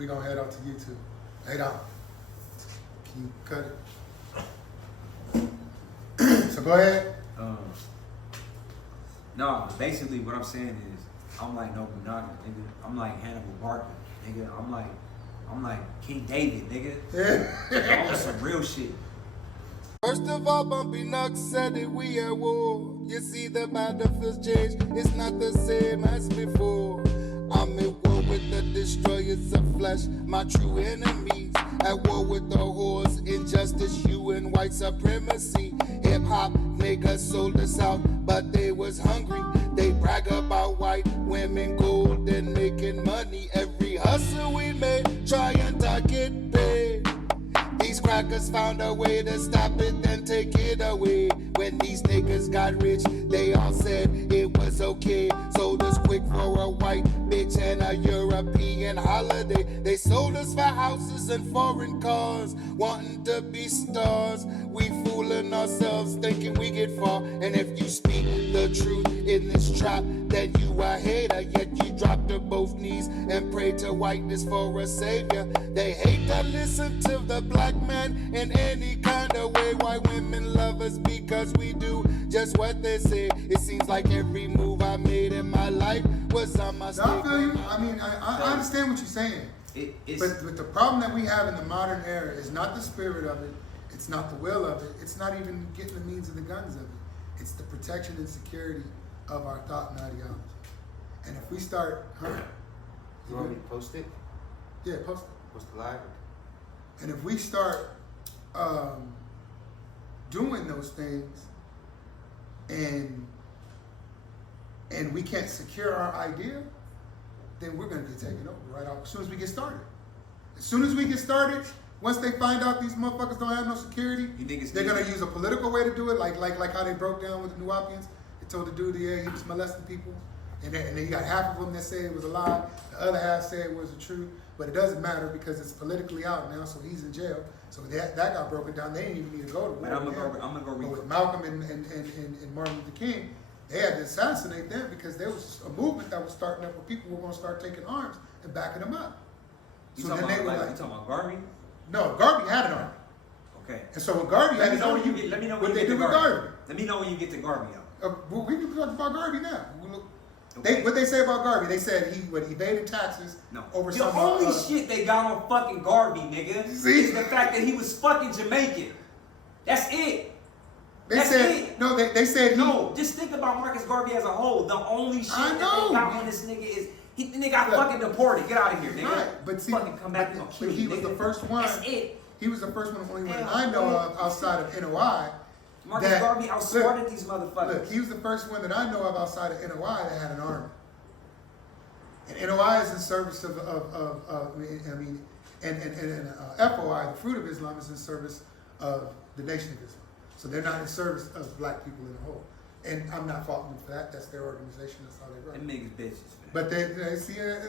we gonna head out to YouTube. Hey, Dom, can you cut it? So go ahead. No, basically what I'm saying is, I'm like Nobunaga, nigga. I'm like Hannibal Barca, nigga. I'm like King David, nigga. I'm on some real shit. First of all, Bumpy Nux said that we at war. You see the battlefield's changed, it's not the same as before. I'm at war with the destroyers of flesh, my true enemies. At war with the whores, injustice, you and white supremacy. Hip-hop niggas sold us out, but they was hungry. They brag about white women, gold, and making money. Every hustle we made, trying to get paid. These crackers found a way to stop it, then take it away. When these niggas got rich, they all said it was okay. Sold us quick for a white bitch and a European holiday. They sold us for houses and foreign cars, wanting to be stars. We fooling ourselves, thinking we get far. And if you speak the truth in this trap, then you a hater. Yet you drop to both knees and pray to whiteness for a savior. They hate to listen to the black man in any kind of way. Why women love us because we do just what they say. It seems like every move I made in my life was on my No, I feel you. I mean, I understand what you're saying. But the problem that we have in the modern era is not the spirit of it. It's not the will of it. It's not even getting the means of the guns of it. It's the protection and security of our thought and ideology. And if we start, You want me to post it? Yeah, post it. Post it live? And if we start doing those things and we can't secure our idea, then we're going to get taken over right off as soon as we get started. As soon as we get started, once they find out these motherfuckers don't have no security, they're going to use a political way to do it, like how they broke down with the Nuwapians. They told the dude he was molesting people. And then you got half of them that say it was a lie, the other half say it was the truth, but it doesn't matter because it's politically out now, so he's in jail. So that got broken down. They didn't even need to go to war. I'm gonna go read. With Malcolm and Martin Luther King, they had to assassinate them because there was a movement that was starting up where people were going to start taking arms and backing them up. You talking about Garvey? No, Garvey had an army. Okay. And so when Garvey had his army, let me know what they do with Garvey. Let me know when you get to Garvey out. Well, we can talk about Garvey now. Okay. What they say about Garvey? They said he evaded taxes over some. The only shit they got on fucking Garvey, nigga, is the fact that he was fucking Jamaican. That's it. They said no. Just think about Marcus Garvey as a whole. The only shit that they got on this nigga is the nigga got fucking deported. Get out of here, nigga. Right, but see, fucking come back. But he was the first one. That's it. He was the first one, the only one I know of outside of NOI. Marcus Garvey outsmarted these motherfuckers. Look, he was the first one that I know of outside of NOI that had an army. And NOI is in service of FOI, the Fruit of Islam, is in service of the Nation of Islam. So they're not in service of black people in the whole. And I'm not faulting them for that. That's their organization. That's how they run. Them niggas bitches, man. But they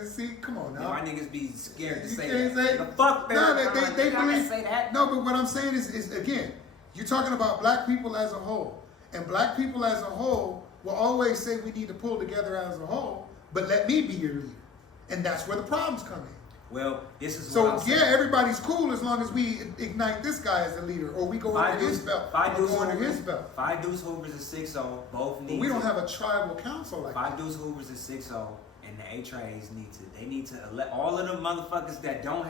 see, come on now. My niggas be scared to you say can't that. Say, the fuck, man. No, they believe. Say that. No, but what I'm saying is again, you're talking about black people as a whole. And black people as a whole will always say we need to pull together as a whole, but let me be your leader. And that's where the problems come in. Well, this is so what I'm saying. everybody's cool as long as we ignite this guy as the leader, or we go under his belt. Five Deuce Hoovers is 6-0. Both need. But we don't have a tribal council like that. Five Deuce Hoovers is 6-0, and the A-Trays need to elect all of them motherfuckers that don't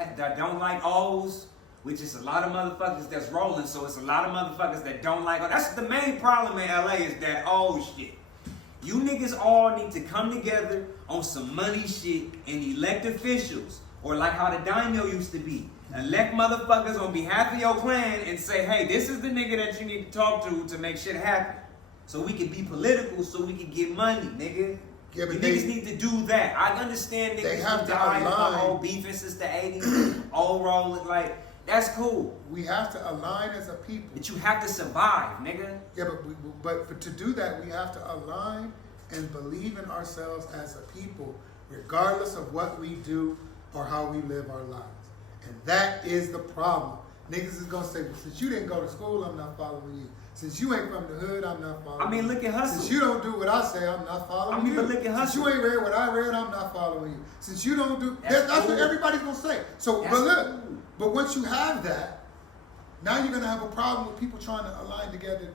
like O's, which is a lot of motherfuckers that's rolling. So it's a lot of motherfuckers that don't like. That's the main problem in LA is that O shit. You niggas all need to come together on some money shit and elect officials. Or like how the daimyo used to be. Elect motherfuckers on behalf of your clan and say, hey, this is the nigga that you need to talk to make shit happen. So we can be political, so we can get money, nigga. Yeah, but niggas need to do that. I understand niggas have to die for whole beefing since the 80s, all rolling, like, that's cool. We have to align as a people. But you have to survive, nigga. Yeah, but to do that, we have to align and believe in ourselves as a people, regardless of what we do or how we live our lives. And that is the problem. Niggas is gonna say, well, since you didn't go to school, I'm not following you. Since you ain't from the hood, I'm not following you. I mean, look at Hustle. Since you don't do what I say, I'm not following you. But look at Since Hustle. you ain't read what I read, I'm not following you. Since you don't do, That's that's cool. what everybody's gonna say. So, That's but look, cool. but once you have that, now you're gonna have a problem with people trying to align together.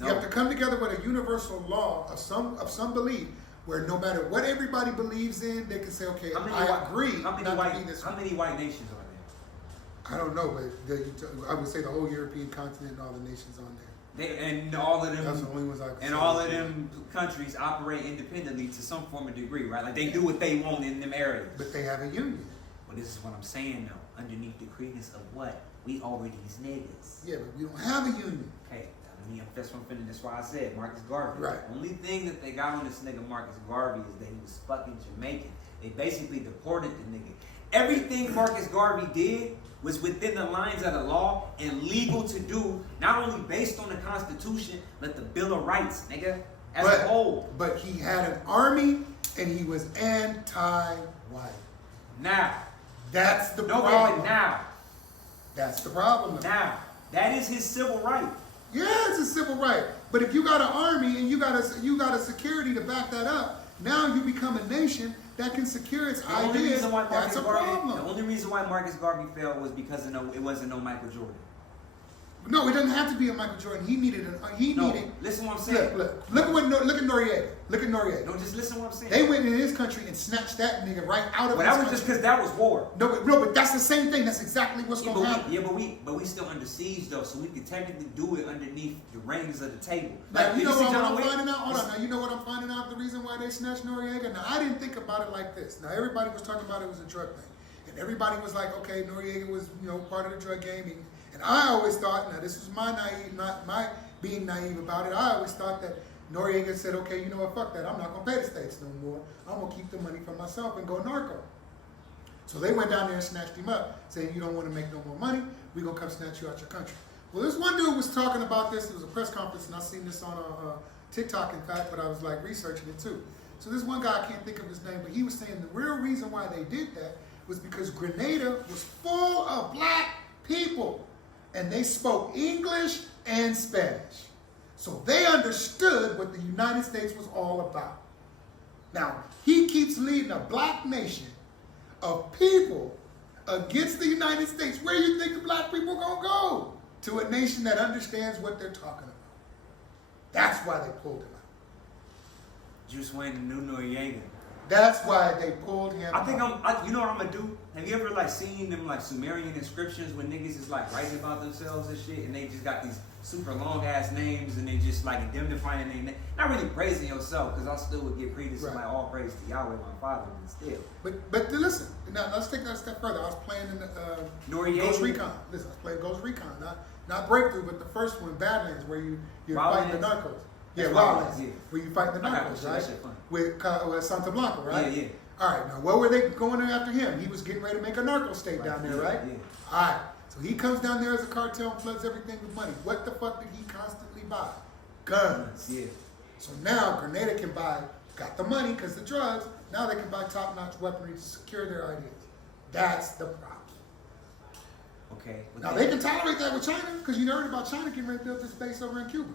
No. You have to come together with a universal law of some belief, where no matter what everybody believes in, they can say, okay, I agree. How many not white? to be this How way. many white nations are there? I don't know, but I would say the whole European continent and all the nations on there. And all of them. That's the only ones I can And say. all of them countries operate independently to some form of degree, right? Like they do what they want in them areas. But they have a union. Well, this is what I'm saying though. Underneath the credence of what? We already these niggas. Yeah, but we don't have a union. Okay, I mean, that's what I'm finna. That's why I said Marcus Garvey. Right. The only thing that they got on this nigga Marcus Garvey is that he was fucking Jamaican. They basically deported the nigga. Everything Marcus Garvey did was within the lines of the law and legal to do, not only based on the Constitution, but the Bill of Rights, nigga, as a whole. But he had an army and he was anti-white. Now, That's the no, wait, problem. but now, That's the problem. now, that is his civil right. Yeah, it's a civil right. But if you got an army and you got a security to back that up, now you become a nation that can secure its The only ideas. reason why That's Marcus a Garvey, problem. the only reason why Marcus Garvey failed was because it wasn't no Michael Jordan. No, it doesn't have to be a Michael Jordan. He needed. No, listen what I'm saying. Look at Noriega. Look at Noriega. No, just listen what I'm saying. They went in his country and snatched that nigga right out of But his that was country. just because that was war. No, but that's the same thing. That's exactly what's Yeah, going to happen. but we still under siege though, so we can technically do it underneath the reins of the table. Now, Like, you know see what John I'm Wick? finding out? Hold on. Now, you know what I'm finding out the reason why they snatched Noriega? Now, I didn't think about it like this. Now, everybody was talking about it was a drug thing. And everybody was like, okay, Noriega was, part of the drug game. And I always thought, now this was my being naive about it. I always thought that Noriega said, okay, you know what, fuck that. I'm not going to pay the states no more. I'm going to keep the money for myself and go narco. So they went down there and snatched him up, saying, you don't want to make no more money. We're going to come snatch you out your country. Well, this one dude was talking about this. It was a press conference, and I seen this on TikTok, in fact, but I was like researching it too. So this one guy, I can't think of his name, but he was saying the real reason why they did that was because Grenada was full of black people, and they spoke English and Spanish. So they understood what the United States was all about. Now, he keeps leading a black nation of people against the United States. Where do you think the black people gonna go? To a nation that understands what they're talking about. That's why they pulled him out. Juice Wayne and New Noriega. That's why they pulled him I think out. you know what I'm gonna do? Have you ever seen them Sumerian inscriptions when niggas is writing about themselves and shit, and they just got these super long ass names and they just indemnifying their name, not really praising yourself, because I still would give credence to all praise to Yahweh my Father, and still. But listen, now let's take that a step further. I was playing in Noriega. Ghost Recon. Listen, I was playing Ghost Recon, not Breakthrough, but the first one, Badlands, where you're fighting the narcos. Yeah, Wildlands, where you fight the narcos, right? With Santa Blanca, right? Yeah. All right, now what were they going after him? He was getting ready to make a narco state down there, right? Yeah. All right, so he comes down there as a cartel and floods everything with money. What the fuck did he constantly buy? Guns. Yeah. So now Grenada got the money because the drugs, now they can buy top-notch weaponry to secure their ideas. That's the problem. Okay. Now they can tolerate that with China, because you heard about China getting ready to build this base over in Cuba.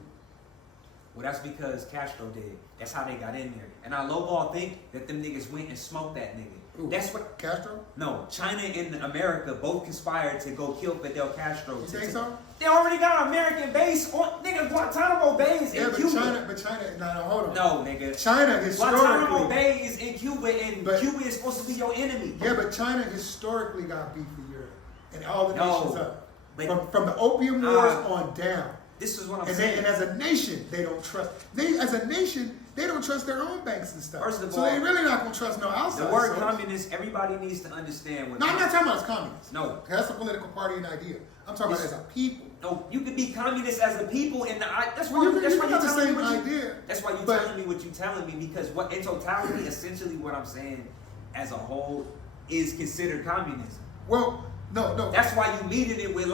Well, that's because Castro did. That's how they got in there. And I lowball think that them niggas went and smoked that nigga. Ooh, That's what. Castro? No, China and America both conspired to go kill Fidel Castro. You think so? They already got an American base on nigga Guantanamo Bay is in Cuba. But China, no, hold on. No, nigga. China Guantanamo historically. Bay is in Cuba, and Cuba is supposed to be your enemy. Yeah, but China historically got beef with Europe and all the No, nations up. but- From the Opium Wars on down. This is what I'm And saying. as a nation, they don't trust. As a nation, they don't trust their own banks and stuff. First of so all, they really not gonna trust no outside. The word source. communist, everybody needs to understand what. No, I'm not talking about as communists. No. That's a political party and idea. I'm talking about as a people. No, you could be communist as a people in the. That's why. Well, you That's can why have you the telling me same what you. idea. That's why you but- telling me what you telling me, because what in totality, essentially, what I'm saying as a whole is considered communism. Well, no. That's why you meeting it with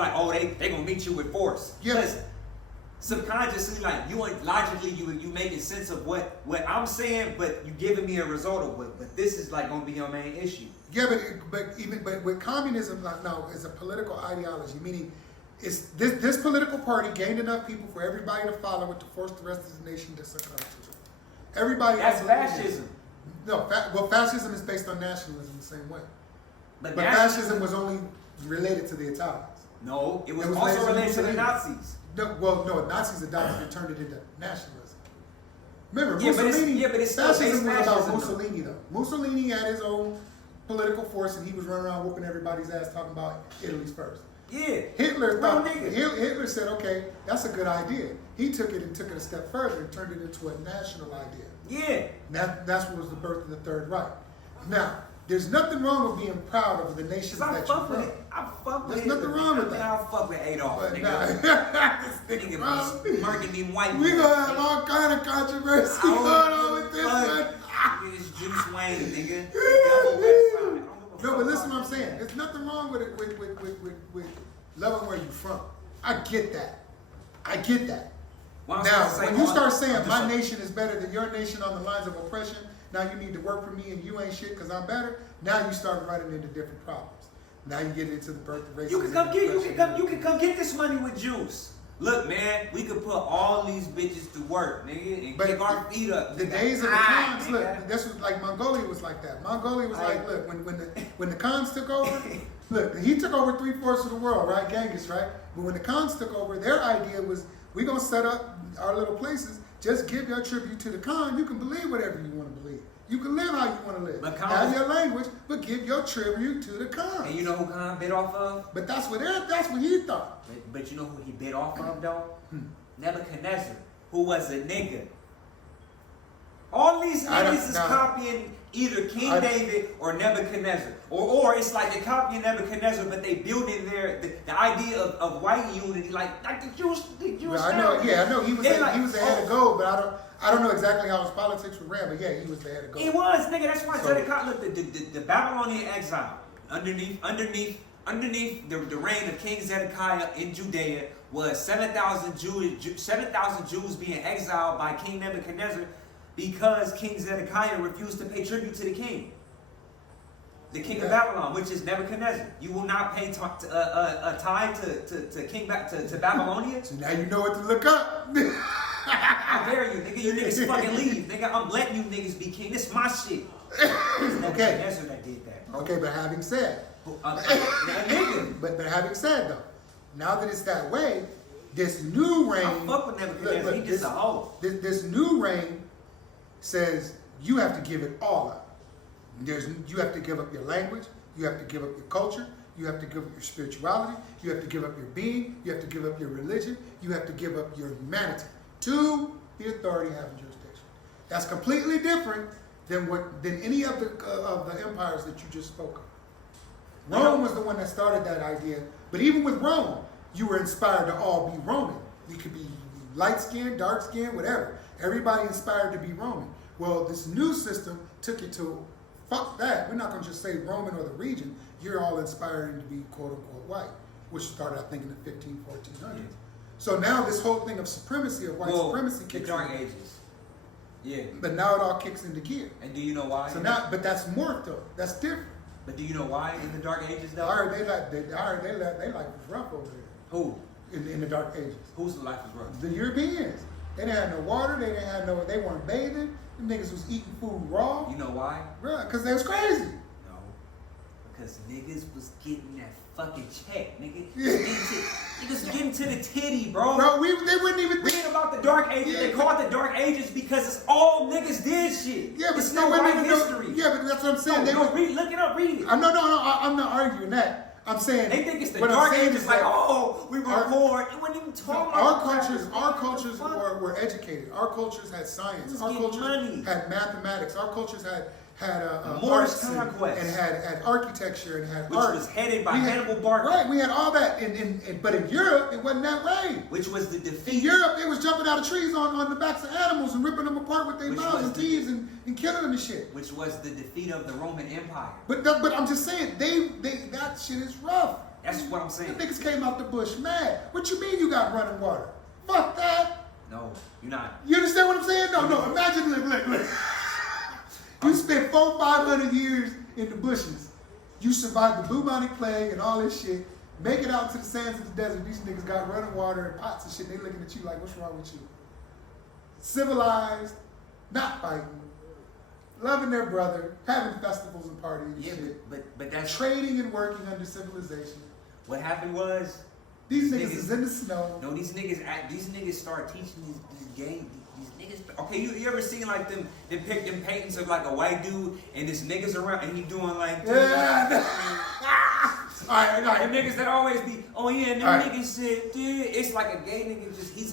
they gonna meet you with force. Yes. Subconsciously, you ain't logically you making sense of what I'm saying, but you giving me a result of what. But this is gonna be your main issue. Yeah, but with communism, no, it's a political ideology. Meaning, it's this political party gained enough people for everybody to follow it to force the rest of the nation to succumb to it. Everybody. That's fascism. No, well, fascism is based on nationalism the same way. But fascism was only related to the Italians. No, it was also related to the Nazis. No, Nazis adopted it and turned it into nationalism. Remember, Yeah, Mussolini, but it's still fascism was about fascism, Mussolini, though. Mussolini had his own political force, and he was running around whooping everybody's ass talking about Italy's first. Yeah. Hitler said, okay, that's a good idea. He took it a step further and turned it into a national idea. Yeah. That's what was the birth of the Third Reich. Now, there's nothing wrong with being proud of the nation that you're from. I fuck with There's it. nothing wrong with that. I fuck with Adolf, But nigga. this Nigga nigga, be murking them white we boys. gonna have all kind of controversy going on with this one. Nigga, it's Juice Wayne, nigga. Double West Side. No, but listen to what I'm saying. There's nothing wrong with it with loving where you're from. I get that. Now, when you start saying my nation is better than your nation on the lines of oppression, now you need to work for me and you ain't shit because I'm better. Now you start running into different problems. Now you get into the birth of racism. You can come get this money with Juice. Look, man, we could put all these bitches to work, nigga, and kick our feet up. The days of the cons, look, this was like Mongolia was like that. Mongolia was like, look, when the cons took over, look, he took over 3/4 of the world, right? Genghis, right? But when the cons took over, their idea was we're gonna set up our little places. Just give your tribute to the Khan. You can believe whatever you want to believe. You can live how you want to live. Have your language, but give your tribute to the Khan. And you know who Khan bit off of? But that's what he thought. But you know who he bit off of though? Nebuchadnezzar, who was a nigga. All these niggas is copying either King David or Nebuchadnezzar. Or it's like they're copying Nebuchadnezzar, but they building the idea of white unity, like the Jews. Well, I know he was ahead of gold, but I don't know exactly how his politics were ran, but yeah, he was the head of gold. He was, nigga. That's why Zedekiah, look, the Babylonian exile underneath the reign of King Zedekiah in Judea was 7,000 Jews being exiled by King Nebuchadnezzar because King Zedekiah refused to pay tribute to the king. The king of Babylon, which is Nebuchadnezzar. You will not pay a tithe to Babylonia. So now you know what to look up. How dare you, nigga? You niggas fucking leave, nigga. I'm letting you niggas be king. This is my shit. It's Nebuchadnezzar that did that, bro. Okay, but having said, but having said though, now that it's that way, this new reign. I fuck with Nebuchadnezzar. He just a hoe. This new reign says you have to give it all up. You have to give up your language. You have to give up your culture. You have to give up your spirituality. You have to give up your being. You have to give up your religion. You have to give up your humanity to the authority having jurisdiction. That's completely different than any of the empires that you just spoke of. Rome was the one that started that idea. But even with Rome, you were inspired to all be Roman. You could be light skinned, dark skinned, whatever. Everybody inspired to be Roman. Well, this new system took it to fuck that. We're not going to just say Roman or the region. You're all inspiring to be quote unquote white, which started, I think, in the 1400s. Yeah. So now this whole thing of supremacy, of white supremacy, kicks in. The Dark Ages. Yeah. But now it all kicks into gear. And do you know why? So now, but that's morphed though. That's different. But do you know why in the Dark Ages though? I heard they like rough over there. Who? In the Dark Ages. Whose life was rough? The Europeans. They didn't have no water. They weren't bathing. Them niggas was eating food raw. You know why? Right, because they was crazy. No. Because niggas was getting that fucking check, nigga. Niggas getting to the titty, bro. Bro, they wouldn't even read about the Dark Ages. Yeah. They call it the Dark Ages because it's all niggas did shit. Yeah, but it's no white history. Yeah, but that's what I'm saying. Look it up, read it. No, I'm not arguing that. I'm saying they think it's the Dark Ages. Like, we were born. It wasn't even talking about our cultures were educated. Our cultures had science. Our cultures had mathematics. Our cultures had Moorish conquest and had architecture and had which art. was headed by Hannibal Barca. Right, we had all that. But in Europe, it wasn't that way. Which was the defeat. In Europe, they was jumping out of trees on the backs of animals and ripping them apart with their mouths and teeth and killing them and shit. Which was the defeat of the Roman Empire. But I'm just saying, that shit is rough. That's what I'm saying. The niggas came out the bush mad. What you mean you got running water? Fuck that. No, you're not. You understand what I'm saying? No. Imagine, look. You spent 400-500 years in the bushes. You survived the bubonic plague and all this shit. Make it out to the sands of the desert. These niggas got running water and pots and shit. They looking at you like, what's wrong with you? Civilized, not fighting, loving their brother, having festivals and parties and shit. But that's trading and working under civilization. what happened was These niggas is in the snow. no, these niggas start teaching these games. These niggas. Okay, you ever seen like them depict them paintings of like a white dude and this niggas around and he doing like Yeah. All right. Them niggas that always be, oh yeah, and them All right. niggas said, dude, it's like a gay nigga just he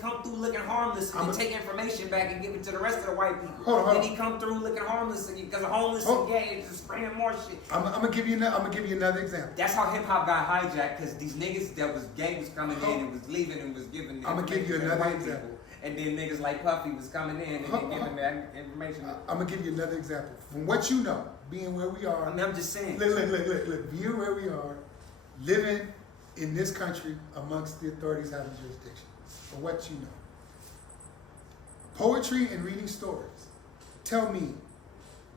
come through looking harmless and then take information back and give it to the rest of the white people. Hold on. Then he come through looking harmless because homeless and gay and just spraying more shit. I'm gonna give you another example. That's how hip hop got hijacked because these niggas that was gay was coming in and was leaving and was giving. I'm gonna give you information to another white example. people. And then niggas like Puffy was coming in and then giving that information. I'm gonna give you another example. From what you know, being where we are. I mean, I'm just saying. Look. Being where we are, living in this country amongst the authorities having jurisdiction. For what you know. Poetry and reading stories. Tell me,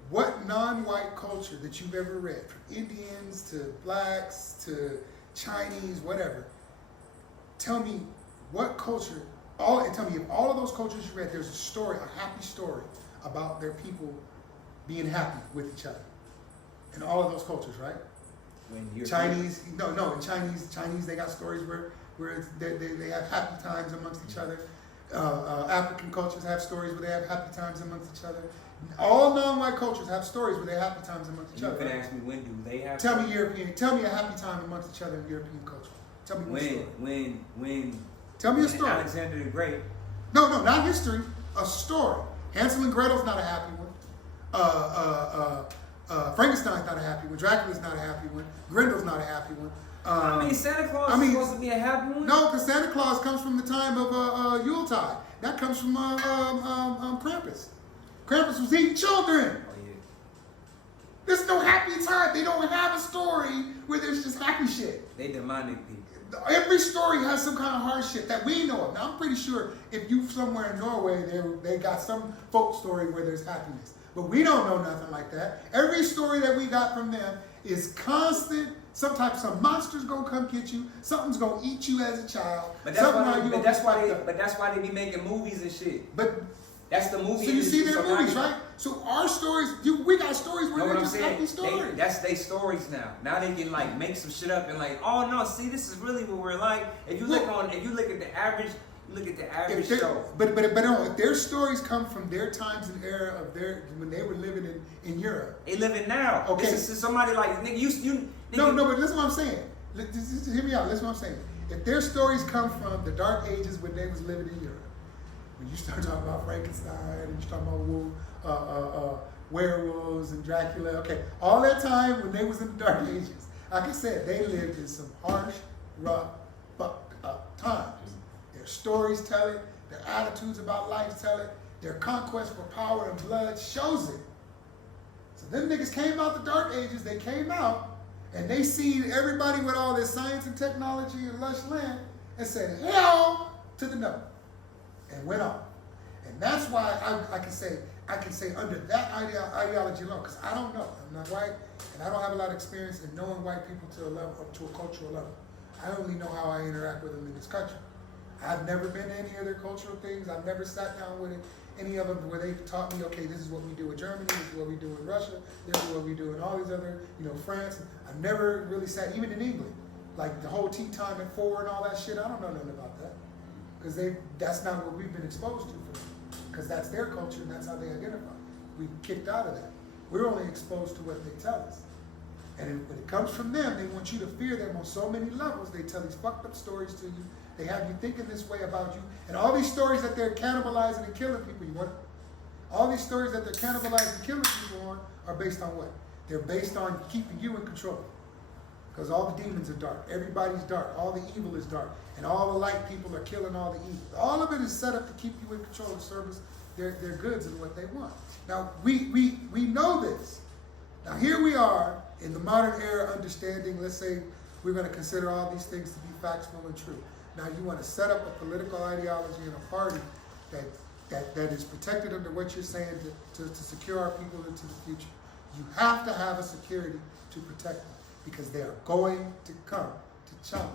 what non-white culture that you've ever read, from Indians to blacks to Chinese, whatever, tell me what culture, and tell me if all of those cultures you read, there's a story, a happy story about their people being happy with each other. In all of those cultures, right? When you're Chinese, no, in Chinese they got stories where they have happy times amongst each other. African cultures have stories where they have happy times amongst each other. All non-white cultures have stories where they have happy times amongst each you other. can ask me when do they have? Tell me a happy time amongst each other in European culture. Tell me one story. When Tell me a story. Alexander the Great. No, not history. A story. Hansel and Gretel's not a happy one. Frankenstein's not a happy one. Dracula's not a happy one. Grindel's not a happy one. Santa Claus is supposed to be a happy one? No, because Santa Claus comes from the time of Yuletide. That comes from Krampus. Krampus was eating children. Oh, yeah. There's no happy time. They don't have a story where there's just happy shit. They demonic people. Every story has some kind of hardship that we know of. Now, I'm pretty sure if you somewhere in Norway, they got some folk story where there's happiness. But we don't know nothing like that. Every story that we got from them is constant. Sometimes some monster's gonna come get you. Something's gonna eat you as a child. But that's why they be making movies and shit. But that's the movie. so you see their industry, movies, right? So our stories, we got stories where know they're what I'm just saying? happy stories. That's their stories now. Now they can like make some shit up and like, oh no, see this is really what we're like. If you look at the average show. But if their stories come from their times and era of when they were living in Europe. They living now. Okay. This is somebody like nigga, you nigga. No, but listen what I'm saying. Just hear me out. Listen what I'm saying. If their stories come from the dark ages when they was living in Europe, when you start talking about Frankenstein and you start talking about werewolves and Dracula, okay, all that time when they was in the dark ages, like I said, they lived in some harsh, rough, fucked up times. Their stories tell it, their attitudes about life tell it, their conquest for power and blood shows it. So them niggas came out the dark ages, they came out, and they seen everybody with all this science and technology and lush land and said, hell to the no. And went on. And that's why I can say under that ideology alone, because I don't know. I'm not white, and I don't have a lot of experience in knowing white people to a level, up to a cultural level. I only know how I interact with them in this country. I've never been to any of their cultural things. I've never sat down with any of them where they taught me, okay, this is what we do in Germany, this is what we do in Russia, this is what we do in all these other, France. I've never really sat, even in England, like the whole tea time at 4 and all that shit. I don't know nothing about that. Because that's not what we've been exposed to for them. Because that's their culture and that's how they identify. We kicked out of that. We're only exposed to what they tell us. And when it comes from them, they want you to fear them on so many levels. They tell these fucked up stories to you. They have you thinking this way about you. And all these stories that they're cannibalizing and killing people, all these stories that they're cannibalizing and killing people on are based on what? They're based on keeping you in control. Because all the demons are dark. Everybody's dark. All the evil is dark. And all the light people are killing all the evil. All of it is set up to keep you in control and service their goods and what they want. Now, we know this. Now, here we are in the modern era understanding, let's say we're going to consider all these things to be factual and true. Now, you want to set up a political ideology and a party that is protected under what you're saying to secure our people into the future. You have to have a security to protect them because they are going to come to challenge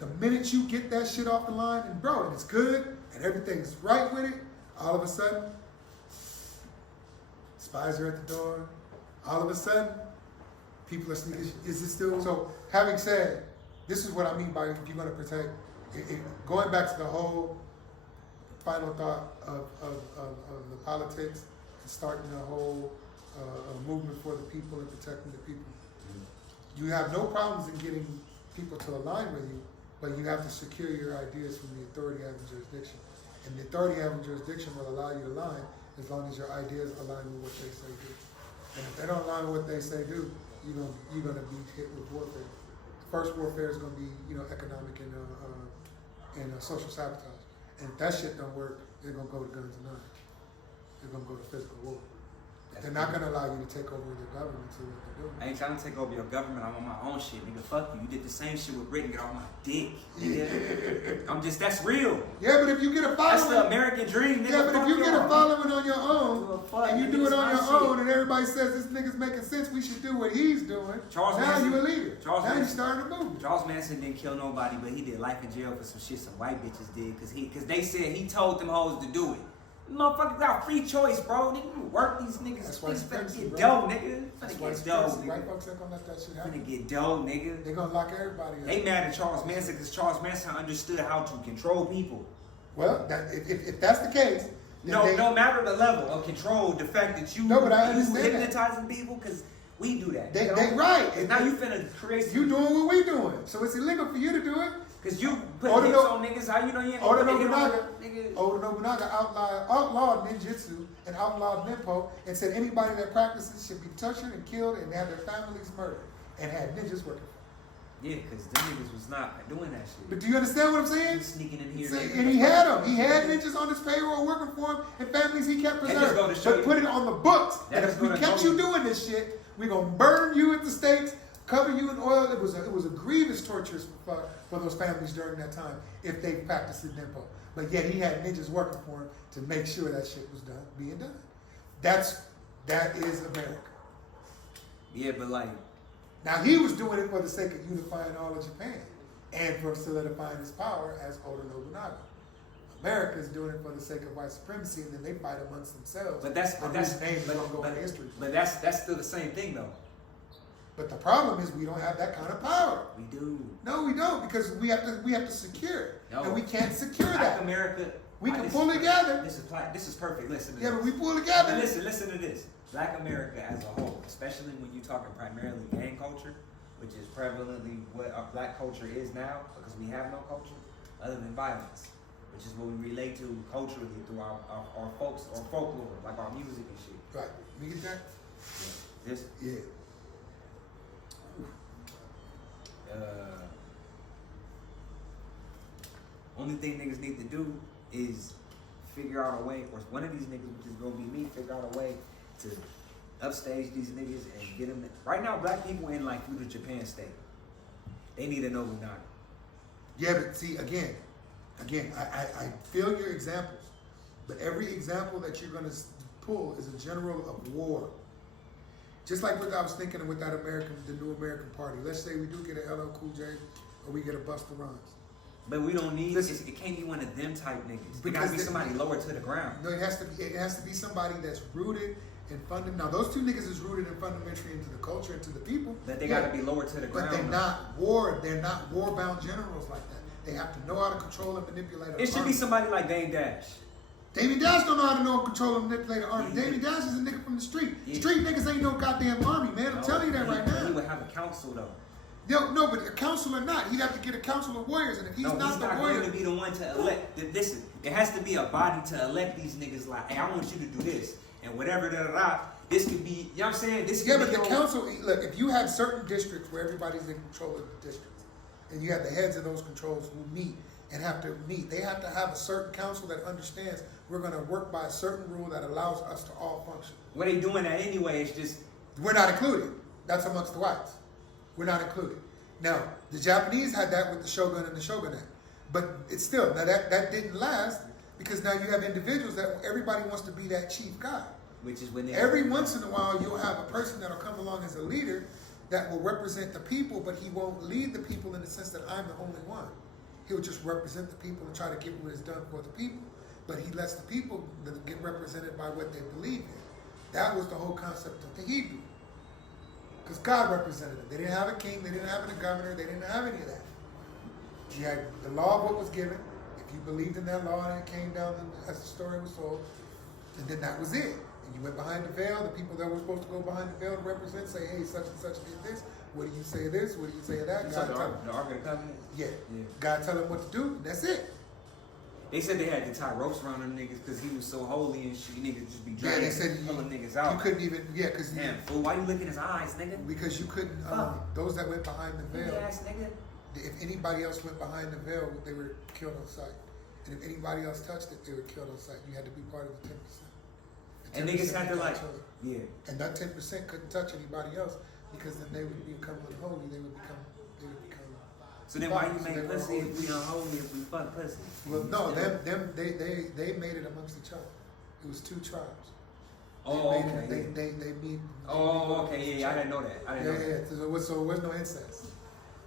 you. The minute you get that shit off the line and bro, and it's good and everything's right with it, all of a sudden, spies are at the door. All of a sudden, people are sneaking. Is it still? So, having said, this is what I mean by if you're going to protect. Going back to the whole final thought of the politics and starting the whole movement for the people and protecting the people. You have no problems in getting people to align with you, but you have to secure your ideas from the authority having jurisdiction. And the authority having jurisdiction will allow you to align as long as your ideas align with what they say do. And if they don't align with what they say do, you're gonna be hit with warfare. The first warfare is gonna be economic and social sabotage. And if that shit don't work, they're gonna go to guns and knives. They're gonna go to physical war. They're not gonna allow you to take over your government to what they're doing. I ain't trying to take over your government. I'm on my own shit, nigga. Fuck you. You did the same shit with Britain. Get off my dick, nigga. That's real. Yeah, but if you get a following, that's the American dream, nigga. Yeah, but if you get a following on your own, and you do it on your own, and everybody says this nigga's making sense, we should do what he's doing. Now you a leader. Now you starting a movement. Charles Manson didn't kill nobody, but he did life in jail for some shit some white bitches did, cause they said he told them hoes to do it. Motherfuckers got free choice, bro. Nigga, work these niggas. That's why finna get dough, nigga. That's Finna why get dough, white nigga. folks ain't gonna let that shit happen. Finna get dough, nigga. They gonna lock everybody up. They mad at Charles Manson because Charles Manson understood how to control people. Well, if that's the case, no matter the level of control, the fact that you but I understand hypnotizing people, because we do that. They right. And now you finna create. You doing what we doing, so it's illegal for you to do it. Cause you put hits on niggas, how you know you ain't Oda gonna Nobunaga outlawed ninjutsu and outlawed ninpo and said anybody that practices should be tortured and killed and have their families murdered and had ninjas working for them. Yeah, cause them niggas was not doing that shit. But do you understand what I'm saying? He's sneaking in here. And he had them. He had ninjas on his payroll working for him and families he kept preserved. But put it on the books that if we catch you doing this shit, we're gonna burn you at the stakes, cover you in oil. It was a grievous torture for those families during that time if they practiced in Ninpo. But yet he had ninjas working for him to make sure that shit was being done. That is America. Yeah, but like now he was doing it for the sake of unifying all of Japan and for solidifying his power as Oda Nobunaga. America is doing it for the sake of white supremacy, and then they fight amongst themselves. But that's history. But that's still the same thing though. But the problem is we don't have that kind of power. We do. No, we don't, because we have to secure it, and we can't secure that. America. We can pull together. This is perfect. Listen to this. Yeah, but we pull together. But listen to this. Black America as a whole, especially when you're talking primarily gang culture, which is prevalently what our black culture is now, because we have no culture other than violence, which is what we relate to culturally through our folklore, like our music and shit. Right. You get that? Yeah. This? Yeah. Only thing niggas need to do is figure out a way, or one of these niggas, which is gonna be me, figure out a way to upstage these niggas and get them. Right now, black people in like feudal Japan state, they need a Nobunaga. Yeah, but see, again, I feel your examples, but every example that you're gonna pull is a general of war. Just like what I was thinking with that the new American Party. Let's say we do get an LL Cool J or we get a Busta Rhymes. But we don't need. It can't be one of them type niggas. It gotta be somebody lower to the ground. No, it has to be somebody that's rooted and funded. Now those two niggas is rooted and fundamentally into the culture and to the people. But they gotta be lower to the ground. But they're not war-bound generals like that. They have to know how to control and manipulate. It should be somebody like Dame Dash. Dame Dash don't know how to know and control and manipulate an army. Dame Dash is a nigga from the street. Yeah. Street niggas ain't no goddamn army, man. I'm telling you that right now. He would have a council though. No, but a council or not, he'd have to get a council of warriors, and if he's not the warrior, going to be the one to elect. Listen, there has to be a body to elect these niggas. Like, hey, I want you to do this and whatever. This could be. You know what I'm saying? This. Yeah, but the council. Look, if you have certain districts where everybody's in control of the districts, and you have the heads of those controls who meet and have to meet, they have to have a certain council that understands we're going to work by a certain rule that allows us to all function. What they doing that anyway? It's just we're not included. That's amongst the whites. We're not included. Now, the Japanese had that with the shogun and the shogunate. But it's still, now that didn't last because now you have individuals that everybody wants to be that chief guy. Which is when every once in a while you'll have a person that'll come along as a leader that will represent the people, but he won't lead the people in the sense that I'm the only one. He'll just represent the people and try to get what is done for the people, but he lets the people get represented by what they believe in. That was the whole concept of the Hebrew. Because God represented them. They didn't have a king, they didn't have a governor, they didn't have any of that. You had the law of what was given. If you believed in that law and it came down as the story was told, and then that was it. And you went behind the veil, the people that were supposed to go behind the veil to represent say, hey, such and such did this. What do you say of this? What do you say of that? God tell them. The Ark of the Covenant? Yeah. God tell them what to do, and that's it. They said they had to tie ropes around them niggas because he was so holy and shit. Niggas just be Yeah, dragging they said pulling niggas out. You couldn't even, because Damn, fool, why you licking his eyes, nigga? because you couldn't, those that went behind the veil, Ass nigga. if anybody else went behind the veil, they were killed on sight. And if anybody else touched it, they were killed on sight. You had to be part of the 10%. And niggas had to like, yeah. And that 10% couldn't touch anybody else because then they would become unholy. They would become. So then why you make pussy if we unholy if we fuck pussy? Well, no, they made it amongst each other. It was 2 tribes. Oh, okay. They meet. Oh, okay, yeah, I didn't know that. I didn't know that. So it was no incest.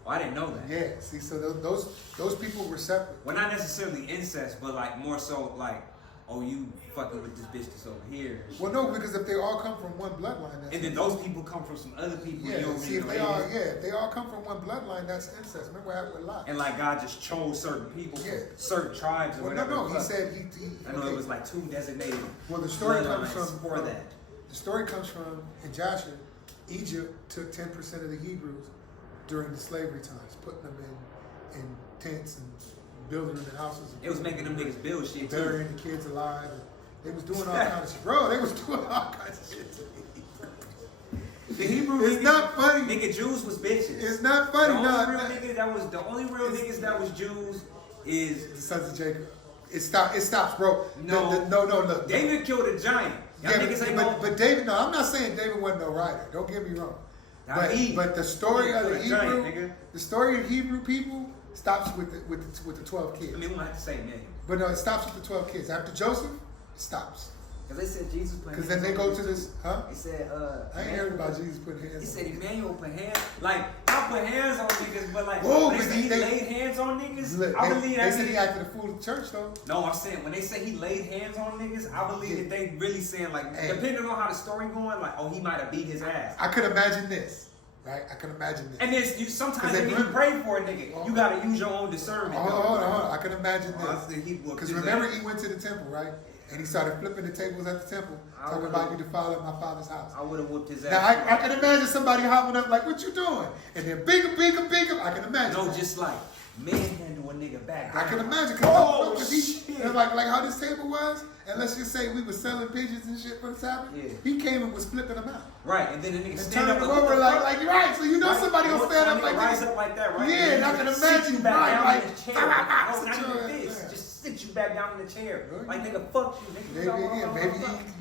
Oh, I didn't know that. Yeah, see, so those people were separate. Well, not necessarily incest, but like more so like, oh, you fucking with this bitch that's over here. Well, no, because if they all come from one bloodline, that's and then those people come from some other people. Yeah, you don't see, really if they all come from one bloodline, that's incest. Remember what happened with Lot? And like God just chose certain people, Yeah. certain tribes or Well, whatever. no, he said he I know it was like 2 designated. Well, the story comes bloodlines from for that. The story comes from in Joshua. Egypt took 10% of the Hebrews during the slavery times, putting them in tents and building them in houses. It was making them niggas build shit too. Burying the kids alive. And they was doing all kinds of shit. Bro, they was doing all kinds of shit to me. The Hebrew It's niggas, not funny. Nigga, Jews was bitches. It's not funny, the no. only real niggas that was Jews is The sons of Jacob. It stops, bro. No. No, look. David killed a giant. Y'all niggas ain't gonna- but David, no, I'm not saying David wasn't no writer. Don't get me wrong. David. But the story of the David killed a Hebrew, giant, nigga. the story of Hebrew people stops with the 12 kids. I mean, we don't have to say name. But no, it stops with the 12 kids. After Joseph, it stops. Because they said Jesus put hands. Because then they go to this, huh? They said, I ain't heard about Jesus putting hands He on said people. Emmanuel put hands, like, not put hands on niggas, but like, Whoa, when they but say he they- laid hands on niggas, Look, I believe they that said he means- acted a fool at the church, though. No, I'm saying, when they say he laid hands on niggas, I believe that they really saying, like, Hey. depending on how the story going, like, oh, he might have beat his ass. I could imagine this, right? I could imagine this. And then sometimes 'Cause they when you really- pray for a nigga, you gotta use your own discernment. Hold on. I can imagine I this. think he whooped Because his remember, ass. he went to the temple, right? And he started flipping the tables at the temple, I talking would've- about you defiled my father's house. I would have whooped his ass. Now, I can imagine somebody hopping up like, what you doing? And then bigger. I can imagine. No, that. just like manhandle a nigga back. I can down. imagine. Oh, Cause shit. like how this table was, and let's just say we were selling pigeons and shit for the Sabbath. Yeah. He came and was flipping them out. Right, and then the nigga And stand turning up them over what the fuck? like you're right. So you know Right? somebody gonna stand up Nigga like rise this. up like that, right? Yeah, and I can just imagine, sit you back right, down like, in the chair. ah, Oh, not sit even your this. ass. Just sit you back down in the chair. Really? Like nigga, fuck you, nigga. Maybe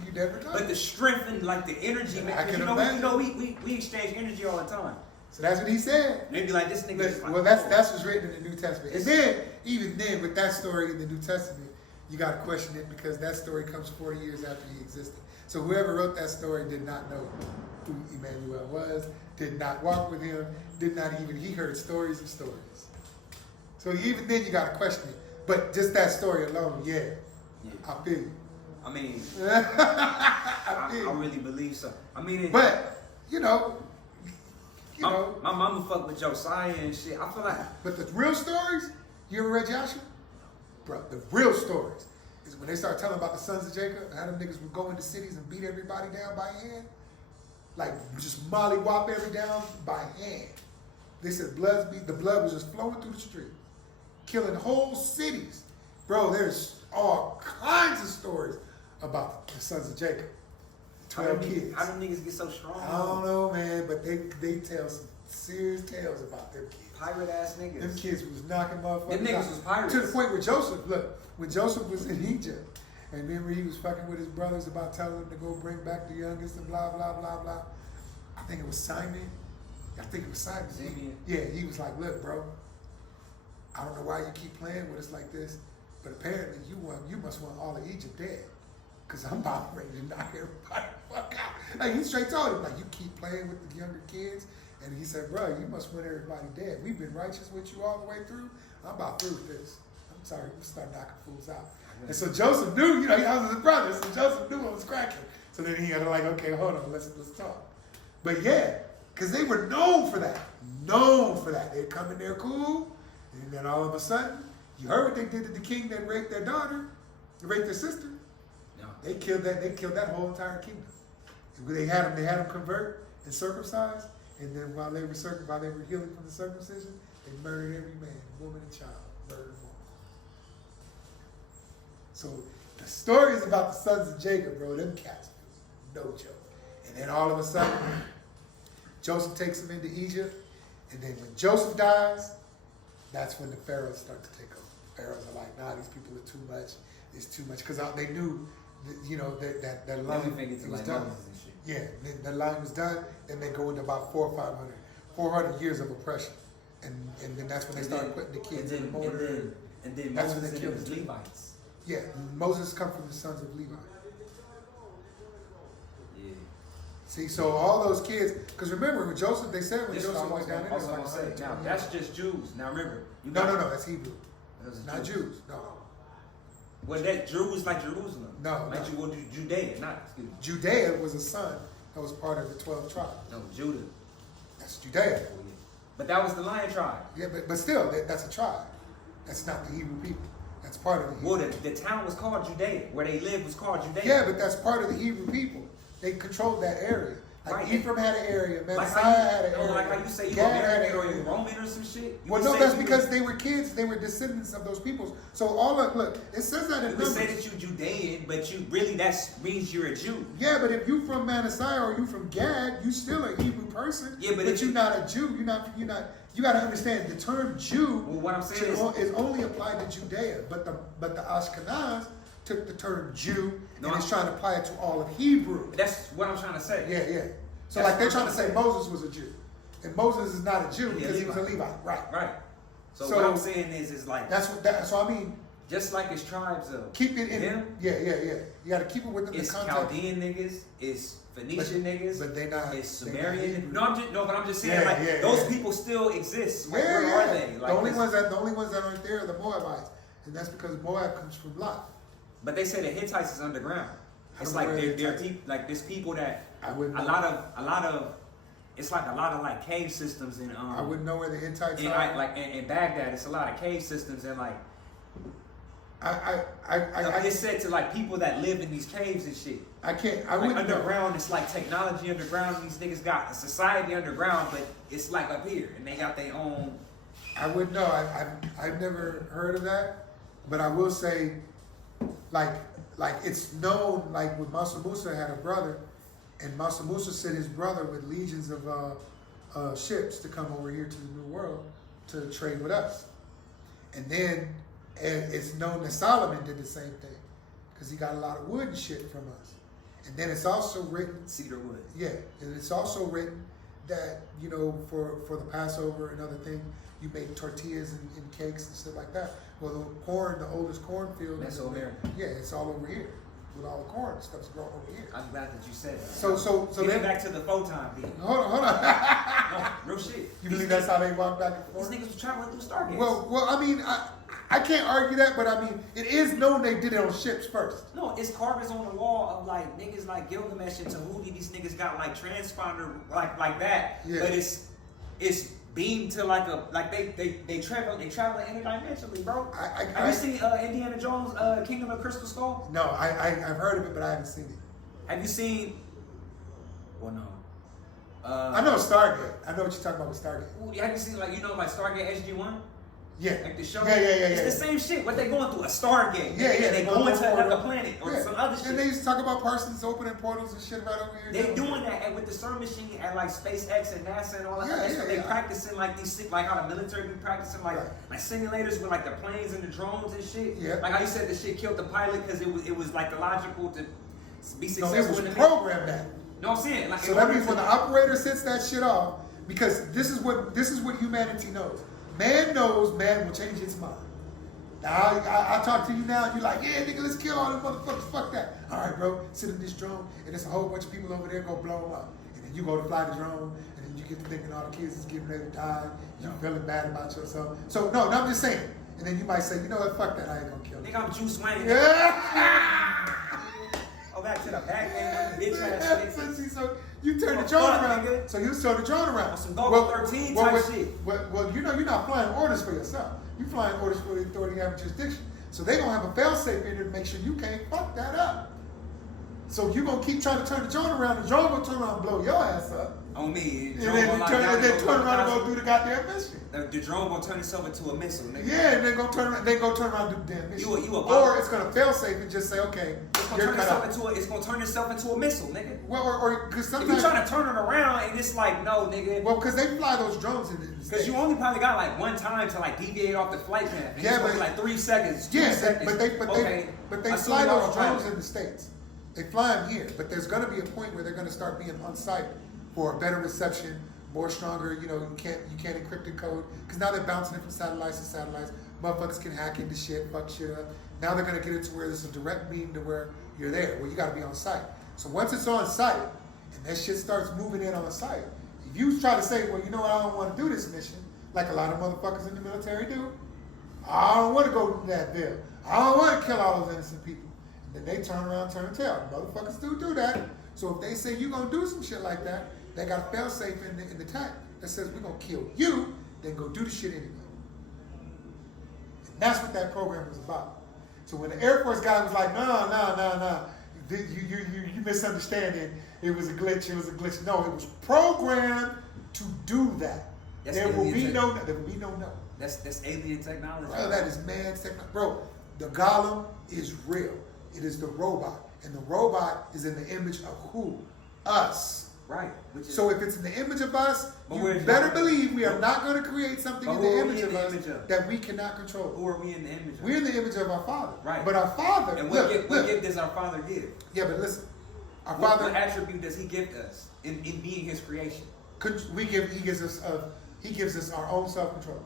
you never know. But the strength and like the energy, man. I 'cause can you know, imagine. we exchange energy all the time. So that's what he said. Maybe like this nigga. is like, Well, that's what's written in the New Testament. And then, even then, with that story in the New Testament, you got to question it because that story comes 40 years after he existed. So whoever wrote that story did not know who Emmanuel was, did not walk with him, he heard stories and stories. So even then, you got to question it. But just that story alone, yeah. I feel you. I mean, I feel I you. really believe so. I mean, But, you know, my mama fuck with Josiah and shit. I feel like but the real stories, you ever read Joshua? Bro, the real stories is when they start telling about the sons of Jacob, how them niggas would go into cities and beat everybody down by hand. Like, just mollywop every down by hand. They said the blood was just flowing through the street, killing whole cities. Bro, there's all kinds of stories about the sons of Jacob. 12 kids. How them niggas get so strong? I don't know, man, but they tell some serious tales about them kids. Pirate ass niggas. Them kids was knocking motherfuckers Them niggas out. was pirates. To the point where Joseph, look, when Joseph was in Egypt, and remember he was fucking with his brothers about telling them to go bring back the youngest and blah, blah, blah, blah. I think it was Simon. Simeon. Yeah, he was like, look, bro, I don't know why you keep playing with us like this, but apparently you must want all of Egypt dead. because I'm about ready to knock everybody the fuck out. Like, he straight told him, like, you keep playing with the younger kids. And he said, bro, you must want everybody dead. We've been righteous with you all the way through. I'm about through with this. I'm sorry, we start knocking fools out. And so Joseph knew, you know, he was his brother, so Joseph knew what was cracking. So then he had to like, okay, hold on, let's talk. But yeah, because they were known for that. Known for that. They'd come in there cool, and then all of a sudden, you heard what they did to the king that raped their daughter, raped their sister. No. They killed that whole entire kingdom. They had them convert and circumcise, and then while they were healing from the circumcision, they murdered every man, woman, and child. Murdered them all. So the story is about the sons of Jacob, bro. Them cats, no joke. And then all of a sudden, Joseph takes them into Egypt, and then when Joseph dies, that's when the pharaohs start to take over. Pharaohs are like, nah, these people are too much. It's too much, because they knew, you know, that line was done. Yeah, the line was done. Then they go into about 400 years of oppression, and then that's when they started putting the kids in the mortar. And then that's Moses when they and killed his the Levites. Yeah, Moses come from the sons of Levi. Yeah. See, so all those kids, because remember when Joseph, they said when This Joseph is went down there, also like gonna say. Now 110 that's years. just Jews. Now remember, No, that's Hebrew. Those are Not Jews. No. Well, that Jews like Jerusalem. No, Like no. you go to Judea, not excuse me. Judea was a son that was part of the 12 tribes. No, Judah. That's Judea. But that was the lion tribe. Yeah, but still, that's a tribe. That's not the Hebrew people. That's part of the Hebrew. Well, the town was called Judea. Where they lived was called Judea. Yeah, but that's part of the Hebrew people. They controlled that area. Like Right. Ephraim had an area, Like Manasseh how had an you, area. like how you say you Gad had American an or you area. Roman or some shit. You Well, would no, say that's you because was- they were kids. They were descendants of those peoples. So all of, look, it says that in You would say Numbers. that you Judean, but you really that means you're a Jew. Yeah, but if you from Manasseh or you from Gad, you still a Hebrew person. Yeah, but if you're you- not a Jew. You're not. You got to understand the term Jew Well, what I'm saying is only applied to Judea, but the Ashkenaz took the term Jew No, and is trying to apply it to all of Hebrew. That's what I'm trying to say. Yeah. So That's like they're what trying I'm to say saying. Moses was a Jew, and Moses is not a Jew He a because he was a Levite. Levite, right? Right. So, So- what I'm saying is like That's what that. So I mean, just like it's tribes of keep it in. them, Yeah. You got to keep it within the it's context. Chaldean niggas, it's Phoenician niggas, but they not. it's they not Sumerian. Hebrew. But I'm just saying those people still exist. Like, where are they? Like, the only ones that aren't there are the Moabites, and that's because Moab comes from Lot. But they say the Hittites is underground. It's I don't like know where they're Hittites- like there's people that I wouldn't. a lot of it's like a lot of like cave systems in I wouldn't know where the Hittites in are. like in Baghdad. It's a lot of cave systems and like I it's said to like people that live in these caves and shit. I can't. I Like wouldn't know. underground, it's like technology underground. These niggas got a society underground, but it's like up here, and they got their own. I wouldn't know. I've never heard of that, but I will say, like it's known. Like when Mansa Musa had a brother, and Mansa Musa sent his brother with legions of ships to come over here to the New World to trade with us, and then it's known that Solomon did the same thing because he got a lot of wood and shit from us, and then it's also written. Cedar wood. Yeah, and it's also written that, you know, for the Passover and other things, you make tortillas and cakes and stuff like that. Well, the oldest cornfield. That's over there. Yeah, it's all over here. With all the corn stuff's growing over here. I'm glad that you said that. So Get then, back to the photon beat. hold on. No, real shit. You believe that's how they walk back and These forth? niggas was traveling through Stargates. Well, I mean, I can't argue that, but I mean, it is known they did it on ships first. no, it's carvings on the wall of like niggas like Gilgamesh and Tahuti. These niggas got like transponder like that. Yeah. But it's beamed to like they travel interdimensionally, bro. Have you seen Indiana Jones Kingdom of Crystal Skull? No, I've heard of it, but I haven't seen it. Have you seen? Well, no. I know Stargate. I know what you're talking about with Stargate. Have you seen like like Stargate SG-1? Yeah. Like the show? Yeah. It's the same shit. What they going through? A Stargate. Yeah. They going to another planet or some other shit. And they used to talk about Parsons opening portals and shit right over here. They doing that with the CERN machine at like SpaceX and NASA and all that. Yeah, That's what they yeah. practicing like these like how the military be practicing like simulators with like the planes and the drones and shit. Yeah. Like how you said the shit killed the pilot because it was like illogical to be No, successful. it in was the programmed that. No, I'm saying like So that means when the operator sets that shit off, because this is what humanity knows. Man knows man will change its mind. Now I talk to you now, and you're like, yeah, nigga, let's kill all them motherfuckers. Fuck that. All right, bro, sit in this drone, and there's a whole bunch of people over there go blow them up. And then you go to fly the drone, and then you get to thinking all the kids is getting ready to die. You feeling bad about yourself. So no, I'm just saying. And then you might say, you know what, fuck that, I ain't gonna kill them. Nigga, I'm Juice Wayne. Yeah. Go back to the back end, bitch ass nigga. So you turn the drone around. Nigga. So you turn the drone around. On some Gogo 13 type shit. Well, you know you're not flying orders for yourself. You're flying orders for the authority having jurisdiction. So they're going to have a fail-safe in there to make sure you can't fuck that up. So you're going to keep trying to turn the drone around. The drone going to turn around and blow your ass up. On me. And then turn around and go do the goddamn mission. The drone going to turn itself into a missile, nigga. Yeah, and they're going to turn around and do the damn mission. Or it's going to fail-safe and just say, okay, it's going to turn itself into a missile, nigga. Well, or because sometimes... If you're trying to turn it around and it's like, no, nigga. Well, because they fly those drones in the because you only probably got like one time to like deviate off the flight path. And yeah, but like 3 seconds. Yeah, seconds. but they fly those drones in the States. They fly them here, but there's going to be a point where they're going to start being on site for a better reception, more stronger. You know, you can't encrypt the code because now they're bouncing it from satellites to satellites. Motherfuckers can hack into shit, fuck shit up. Now they're going to get it to where there's a direct beam to where you're there. Well, you got to be on site. So once it's on site and that shit starts moving in on site, if you try to say, well, you know what, I don't want to do this mission, like a lot of motherfuckers in the military do. I don't want to go to that bill. I don't want to kill all those innocent people. And then they turn around, turn and tell. Motherfuckers do that. So if they say you're going to do some shit like that, they got a fail-safe in the tank that says we're going to kill you, then go do the shit anyway. And that's what that program was about. So when the Air Force guy was like, no, you misunderstanding. It was a glitch. No, it was programmed to do that. There will be no no. That's alien technology. Bro, that is man's technology. Bro, the golem is real. It is the robot. And the robot is in the image of who? Us. Right. So if it's in the image of us, you better believe we are not going to create something in the image of us that we cannot control. Who are we in the image of? We're in the image of our Father. Right. But our Father... And what gift does our Father give? Yeah, but listen. Our Father... Father... What attribute does He give us in being His creation? He gives us our own self-control.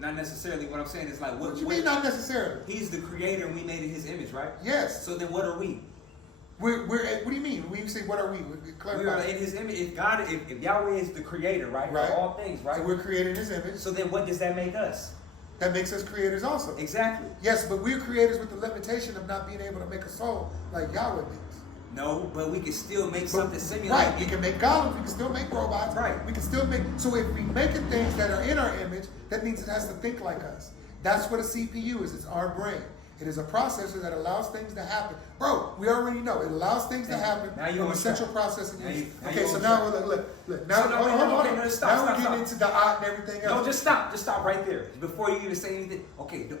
Not necessarily. What I'm saying is like... What you mean not necessarily? He's the creator and we made in His image, right? Yes. So then what are we? We're what do you mean? When you say what are we? We are in His image. If Yahweh is the creator, right? Of all things, right? And we're created in His image. So then what does that make us? That makes us creators also. Exactly. Yes, but we're creators with the limitation of not being able to make a soul like Yahweh makes. No, but we can still make something similar. Right, we can make golems, we can still make robots. Right. We can still make, so if we making things that are in our image, that means it has to think like us. That's what a CPU is, it's our brain. It is a processor that allows things to happen. Bro, we already know. It allows things to happen from a central processing unit. Okay, so now look. Now, hold on. Now we're getting into the art and everything else. No, just stop right there. Before you even say anything. Okay, if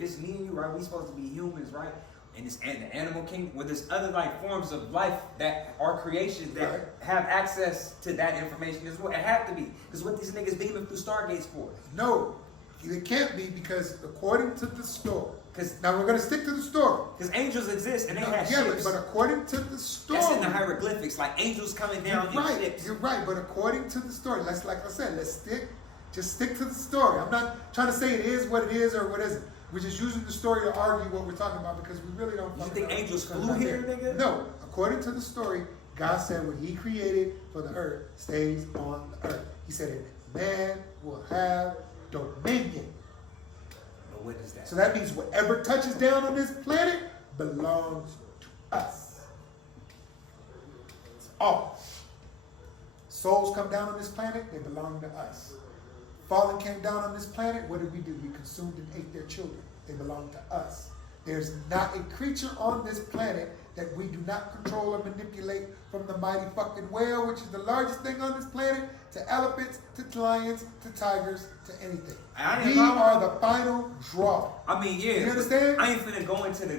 it's me and you, right, we supposed to be humans, right? And it's in the animal kingdom, where there's other like forms of life that are creations that have access to that information as well. It have to be. Because what these niggas beaming through Stargates for? No. It can't be because according to the story, now we're going to stick to the story. Because angels exist and they have ships. But according to the story. That's in the hieroglyphics, like angels coming down in ships. You're right, but according to the story, like I said, just stick to the story. I'm not trying to say it is what it is or what isn't. We're just using the story to argue what we're talking about because we really don't. You think angels flew here, nigga? No. According to the story, God said what He created for the earth stays on the earth. He said it. Man will have dominion. But what is that? So that means whatever touches down on this planet belongs to us. It's all. Souls come down on this planet, they belong to us. Fallen came down on this planet, what did we do? We consumed and ate their children. They belong to us. There's not a creature on this planet that we do not control or manipulate, from the mighty fucking whale, which is the largest thing on this planet, to elephants, to lions, to tigers, to anything. We are the final draw. I mean, yeah. You understand? I ain't finna go into the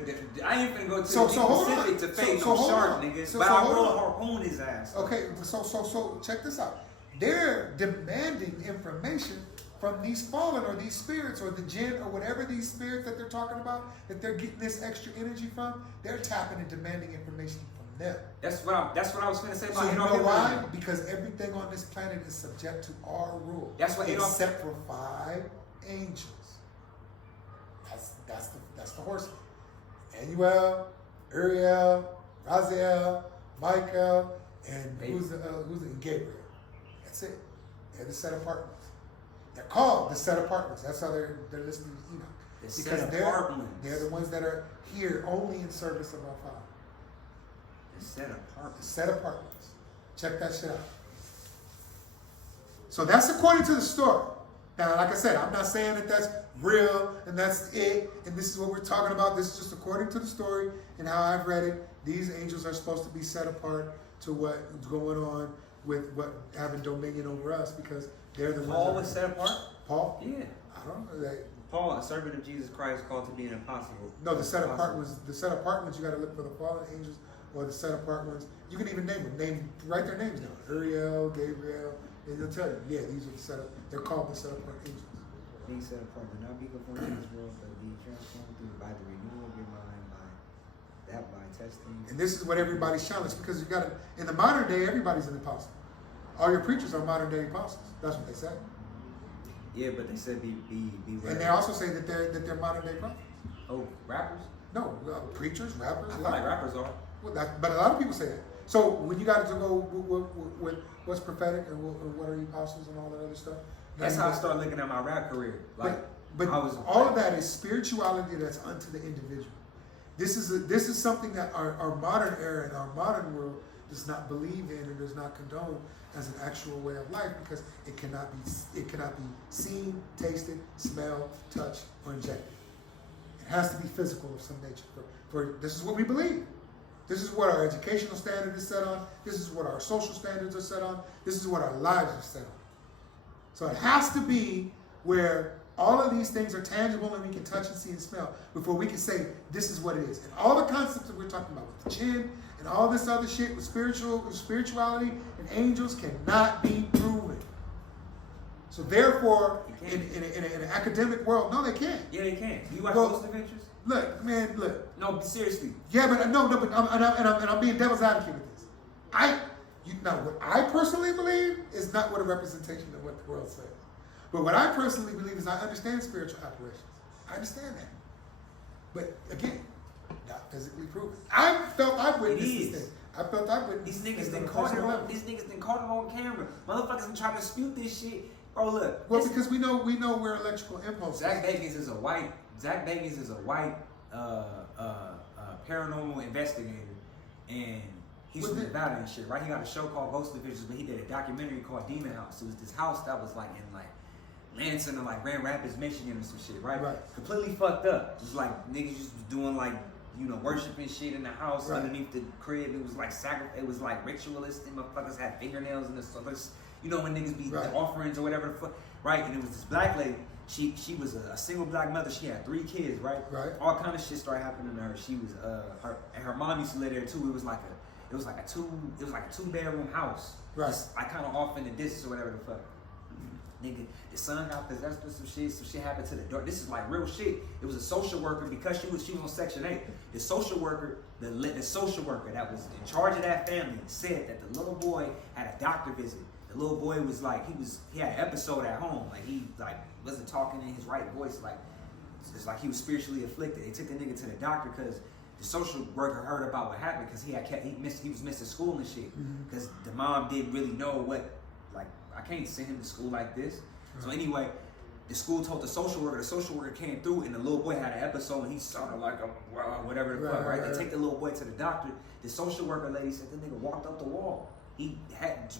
Pacific to face no shark, nigga. But I will harpoon his ass. Okay, so check this out. They're demanding information from these fallen or these spirits or the jinn or whatever these spirits that they're talking about, that they're getting this extra energy from. They're tapping and demanding information from them. That's what I was going to say about So you know why? Because everything on this planet is subject to our rule. That's what except for 5 angels. That's the horsemen. Emmanuel, Uriel, Raziel, Michael, and who's the Gabriel. That's it. They're the set apart ones. They're called the set apart ones. That's how they're listening to Enoch. Because they're the ones that are here only in service of our Father. The set apart. The set apart ones. Check that shit out. So that's according to the story. Now, like I said, I'm not saying that that's real and that's it, and this is what we're talking about. This is just according to the story and how I've read it. These angels are supposed to be set apart to what's going on with what having dominion over us, because they're the ones. Paul was set apart? Paul? Yeah. I don't know. Paul, a servant of Jesus Christ, called to be an apostle. No, the set apart ones. The set apart ones. You got to look for the fallen angels or the set apart ones. You can even name them. Write their names down. Uriel, Gabriel. And they'll tell you, yeah, these are the set up. They're called the set apart angels. Being set apart, do not be conformed to this world, but be transformed through by the renewal of your mind, by testing. And this is what everybody's challenged, because you got to, in the modern day, everybody's an apostle. All your preachers are modern day apostles. That's what they say. Yeah, but they said be ready. And they also say that they're modern day prophets. Oh, rappers? No, preachers, rappers. I feel like rappers are. Well, but a lot of people say that. So when you got to go with what's prophetic and what are the apostles and all that other stuff. That's how I started looking at my rap career. Like, but all of that is spirituality that's unto the individual. This is something that our modern era and our modern world does not believe in and does not condone as an actual way of life, because it cannot be seen, tasted, smelled, touched, or injected. It has to be physical of some nature. For this is what we believe. This is what our educational standard is set on. This is what our social standards are set on. This is what our lives are set on. So it has to be where all of these things are tangible and we can touch and see and smell before we can say this is what it is. And all the concepts that we're talking about with the chin and all this other shit with spirituality and angels cannot be proven. So therefore, in an academic world, no, they can't. Yeah, they can. Do you watch Ghost Adventures? Look, man, look. No, seriously. Yeah, but I'm being devil's advocate with this. What I personally believe is not what a representation of what the world says. But what I personally believe is I understand spiritual apparitions. I understand that. But again, not physically proven. I felt I witnessed this thing. I felt I witnessed these niggas done caught it on camera. Motherfuckers been trying to dispute this shit. Bro, look. Well, because we know we're electrical impulses. Zach Bagans is a white paranormal investigator, and he's from Nevada and shit, right? He got a show called Ghost Adventures, but he did a documentary called Demon House. It was this house that was like in like Lansing or like Grand Rapids, Michigan or some shit, right? Completely fucked up. Just like niggas just was doing like, you know, worshiping shit in the house underneath the crib. It was like it was like ritualistic. Motherfuckers had fingernails in the surface. You know when niggas be the offerings or whatever the fuck, right? And it was this black lady. She was a single black mother. She had 3 kids, right? All kind of shit started happening to her. She was her mom used to live there too. It was like a 2-bedroom house. Right. Just, like kind of off in the distance or whatever the fuck. Nigga, the son got possessed with some shit. Some shit happened to the daughter. This is like real shit. It was a social worker, because she was on Section 8. The social worker, the social worker that was in charge of that family said that the little boy had a doctor visit. The little boy was like, he had an episode at home. Like he like wasn't talking in his right voice. Like it's like he was spiritually afflicted. They took the nigga to the doctor because the social worker heard about what happened, because he was missing school and shit. Because the mom didn't really know what, like, I can't send him to school like this. So anyway, the school told the social worker. The social worker came through, and the little boy had an episode, and he sounded like whatever the fuck, right? They take the little boy to the doctor. The social worker lady said the nigga walked up the wall. He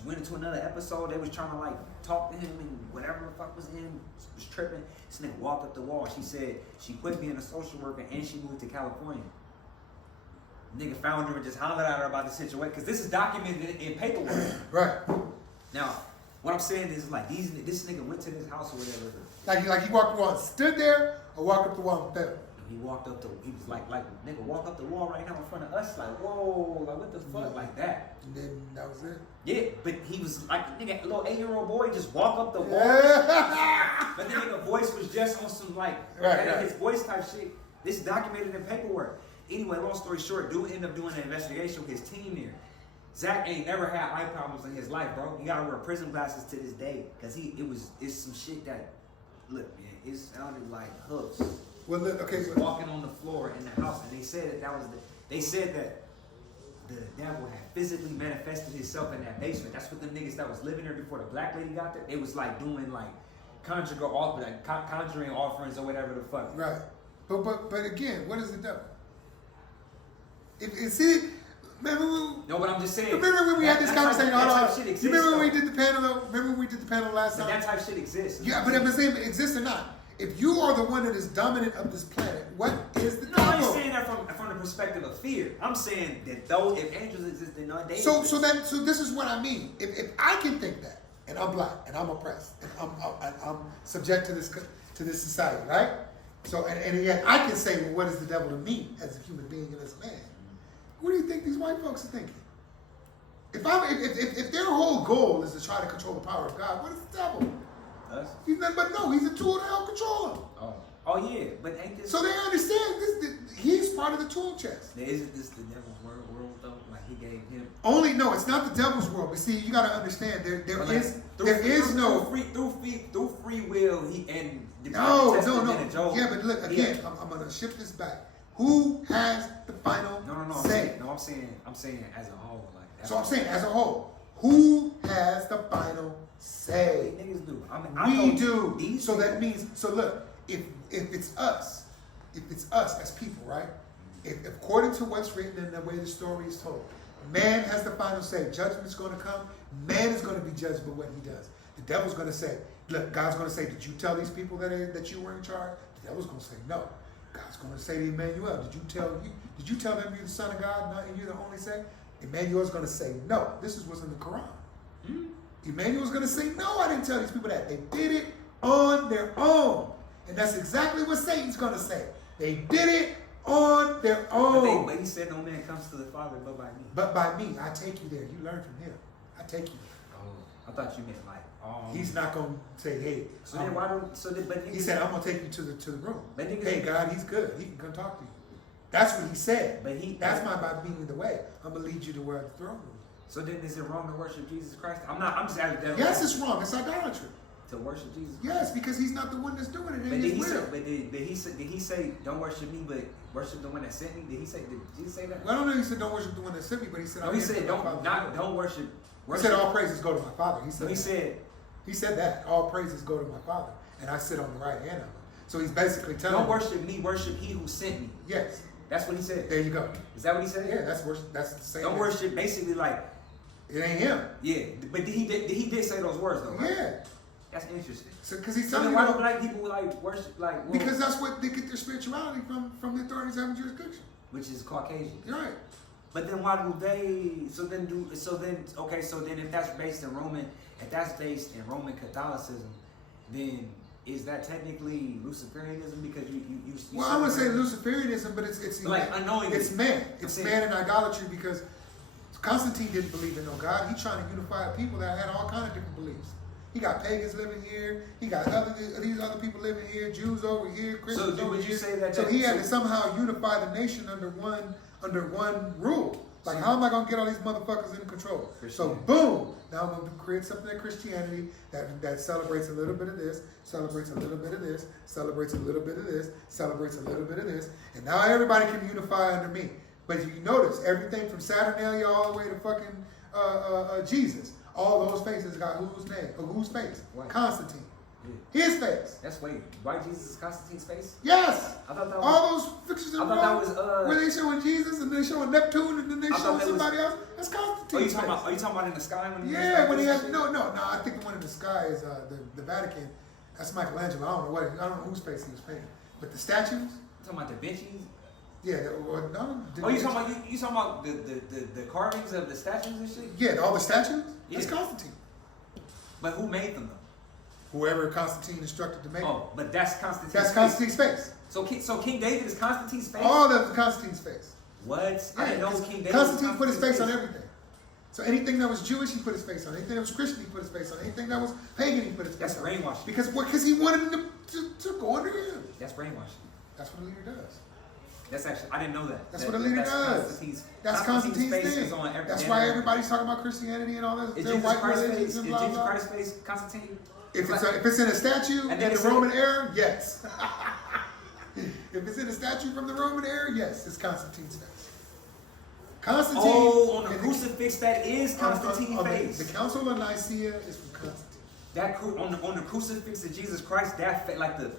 went into another episode. They was trying to like talk to him, and whatever the fuck was in him was tripping. This nigga walked up the wall. She said she quit being a social worker and she moved to California. Nigga found her and just hollered at her about the situation, because this is documented in paperwork. Right. Now, what I'm saying is like this nigga went to this house or whatever. Like he walked the wall, stood there, or walked up the wall and fell. He walked up he was like nigga, walk up the wall right now in front of us, like whoa, like what the fuck, like that. And then that was it. Yeah, but he was like nigga, a little 8-year-old boy just walk up the wall. But then nigga voice was just on some like his voice type shit. This is documented in paperwork. Anyway, long story short, dude ended up doing an investigation with his team there. Zach ain't never had eye problems in his life, bro. He gotta wear prism glasses to this day, cause it's some shit that, look, man, it sounded like hooks. Well, look, okay. was walking on the floor in the house, and they said they said that the devil had physically manifested himself in that basement. That's what them niggas that was living there before the black lady got there. They was like doing like conjuring offerings or whatever the fuck. Right. But again, what is the devil? See, remember when, No, but I'm just saying. remember when we had this conversation? That type Hold shit on. exists, You remember when we though. did the panel? Remember when we did the panel last But time? that type shit exists. Yeah, but if it's saying it exists or not, if you are the one that is dominant of this planet, what is the No, I ain't devil? saying that from the perspective of fear. I'm saying that though, if angels exist, then no, they So exist. so this is what I mean. If I can think that, and I'm black, and I'm oppressed, and I'm subject to this society, right? So and yet I can say, well, what is the devil to me as a human being and as a man? What do you think these white folks are thinking? If their whole goal is to try to control the power of God, what is the devil? Us? He's nothing but no. He's a tool to help control him. Oh yeah, but ain't this? So they understand this. He's part of the tool chest. Isn't this the devil's world though? Like he gave him. Only no, it's not the devil's world. But see, you got to understand there is through free will. He and the no. Job, Yeah, but look again. I'm gonna shift this back. Who has the final say? I'm saying as a whole. Like So I'm saying as a whole, who has the final say? Niggas do. We do. So that means. So look, if it's us as people, right? If according to what's written and the way the story is told, man has the final say. Judgment's going to come. Man is going to be judged by what he does. The devil's going to say, look, God's going to say, did you tell these people that you were in charge? The devil's going to say, no. God's going to say to Emmanuel, did you tell them you're the son of God and you're the only say? Emmanuel's going to say, no. This is what's in the Quran. Emmanuel's going to say, no, I didn't tell these people that. They did it on their own. And that's exactly what Satan's going to say. They did it on their own. But he said no man comes to the Father but by me. But by me, I take you there. You learn from him. I take you there. Oh, I thought you meant like. He's not going to say, hey. So then why don't? So then, but niggas, he said, I'm going to take you to the room. But niggas, hey, God, he's good. He can come talk to you. That's what he said. But that's my by being the way. I'm going to lead you to where the throne room is. So then is it wrong to worship Jesus Christ? I'm just asking that. Yes, it's wrong. It's idolatry. To worship Jesus Christ? Yes, because he's not the one that's doing it. But did he say don't worship me, but worship the one that sent me? Did Jesus say that? Well, I don't know. He said don't worship the one that sent me, but he said no. He said don't worship. He said all praises go to my Father. He said that all praises go to my Father, and I sit on the right hand of him. So he's basically telling don't worship me, worship he who sent me. Yes, that's what he said. There you go. Is that what he said? Yeah, that's worship. That's the same. Don't worship. Basically, like it ain't him. Yeah, but he did say those words though. Right? Yeah. That's interesting. So, because he's so telling why do black people like worship like? Well, because that's what they get their spirituality from the authorities having jurisdiction, which is Caucasian. You're right. But then why do they? So then if that's based in Roman Catholicism, then is that technically Luciferianism? Because you well, I wouldn't say Luciferianism, but it's like unknowingly. It's man. It's man in idolatry because Constantine didn't believe in no God. He's trying to unify a people that had all kind of different beliefs. He got pagans living here. He got these other people living here. Jews over here. Christians over here. Say that? So he had to somehow unify the nation under one rule. Like, how am I going to get all these motherfuckers in control? So, boom. Now I'm going to create something in Christianity that celebrates a little bit of this, celebrates a little bit of this, celebrates a little bit of this, celebrates a little bit of this. And now everybody can unify under me. But if you notice, everything from Saturnalia all the way to fucking Jesus, all those faces got whose name? Or whose face? What? Constantine. Yeah. His face. That's white Jesus is Constantine's face? Yes. I thought that was, all those pictures in I thought that was where they showing Jesus and they showing Neptune and then they showing somebody else. That's Constantine. Are you talking about in the sky when he when he has no. I think the one in the sky is the Vatican. That's Michelangelo. I don't know whose face he was painting. But the statues. You talking about Da Vinci's? Yeah, you talking about the carvings of the statues and shit? Yeah, all the statues? Yeah. That's Constantine. But who made them though? Whoever Constantine instructed to make. Oh, but that's Constantine's face. That's Constantine's face. So King David is Constantine's face? All of Constantine's face. What? Yeah, I didn't know King David. Constantine put his face on everything. So anything that was Jewish, he put his face on. Anything that was Christian, he put his face on. Anything that was pagan, he put his face on. That's brainwashing. Because he wanted them to go under him. That's brainwashing. That's what a leader does. That's actually, I didn't know that. That's what a leader does. That's Constantine's thing. That's why everybody's talking about Christianity and all this. Is Jesus Christ's face Constantine? If it's in a statue in the Roman era, yes. If it's in a statue from the Roman era, yes, it's Constantine's face. Constantine. Oh, on the and crucifix that is Constantine's face. The Council of Nicaea is from Constantine. That on the crucifix of Jesus Christ, that like the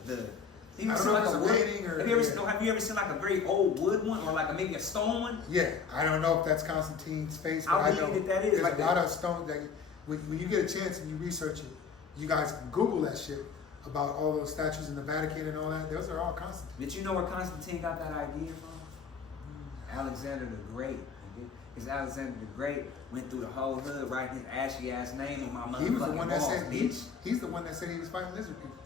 I don't know if it's a painting or. Have you ever seen like a very old wood one or like maybe a stone one? Yeah, I don't know if that's Constantine's face, but I know believe that is. there's Like a lot of stones that when you get a chance and you research it, you guys can Google that shit about all those statues in the Vatican and all that. Those are all Constantine. But you know where Constantine got that idea from? Alexander the Great. Because Alexander the Great went through the whole hood writing his ashy ass name on my motherfucking He was the one that walls, said bitch. he's the one that said he was fighting lizard people.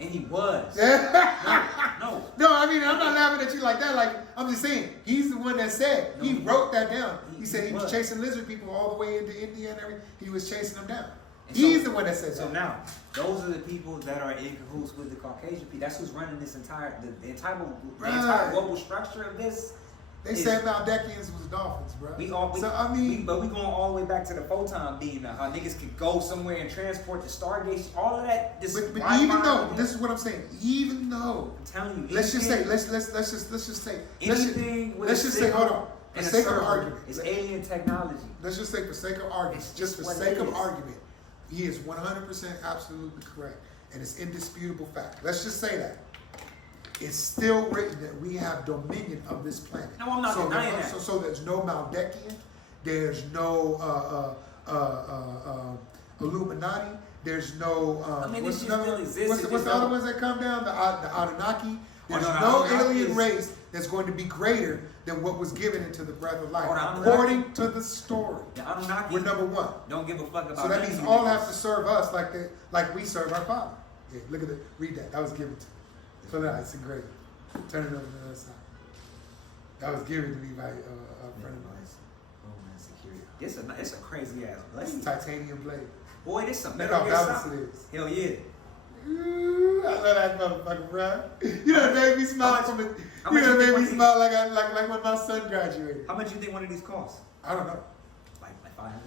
And he was. No, I mean I'm not laughing at you like that. Like I'm just saying he's the one that said he wrote that down. He said he was chasing lizard people all the way into India and everything. He was chasing them down. And He's the one that said that. So now, those are the people that are in cahoots with the Caucasian people. That's who's running this entire global structure of this. They said Maldekians was dolphins, bro. But we going all the way back to the photon beam now. How niggas could go somewhere and transport the stargates, all of that. But even though this is what I'm saying, even though I'm telling you, let's just say hold on. For in sake of circle, argument, it's alien technology. Let's just say for sake of argument, just for sake of argument, he is 100% absolutely correct, and it's indisputable fact. Let's just say that. It's still written that we have dominion of this planet. No, I'm not denying that. So there's no Maldekian, there's no Illuminati, there's no what's the other ones that come down? The Anunnaki. There's no alien race that's going to be greater than what was given into the breath of life, according to the story. The Anunnaki, we're number one. Don't give a fuck about. So that means all have to serve us like we serve our Father. Yeah, look at it. Read that. That was given to me. So that it's engraved. Turn it over to the other side. That was given to me by a friend of mine. Homeland Security. It's a crazy ass It's a blade. titanium blade. Boy, this some Look Metal how Gear balanced Solid. it is. Hell yeah. Ooh, I love that motherfucker, bro. You done made me smile How much made me you smile like when my son graduated. How much do you think one of these costs? I don't know. Like 500?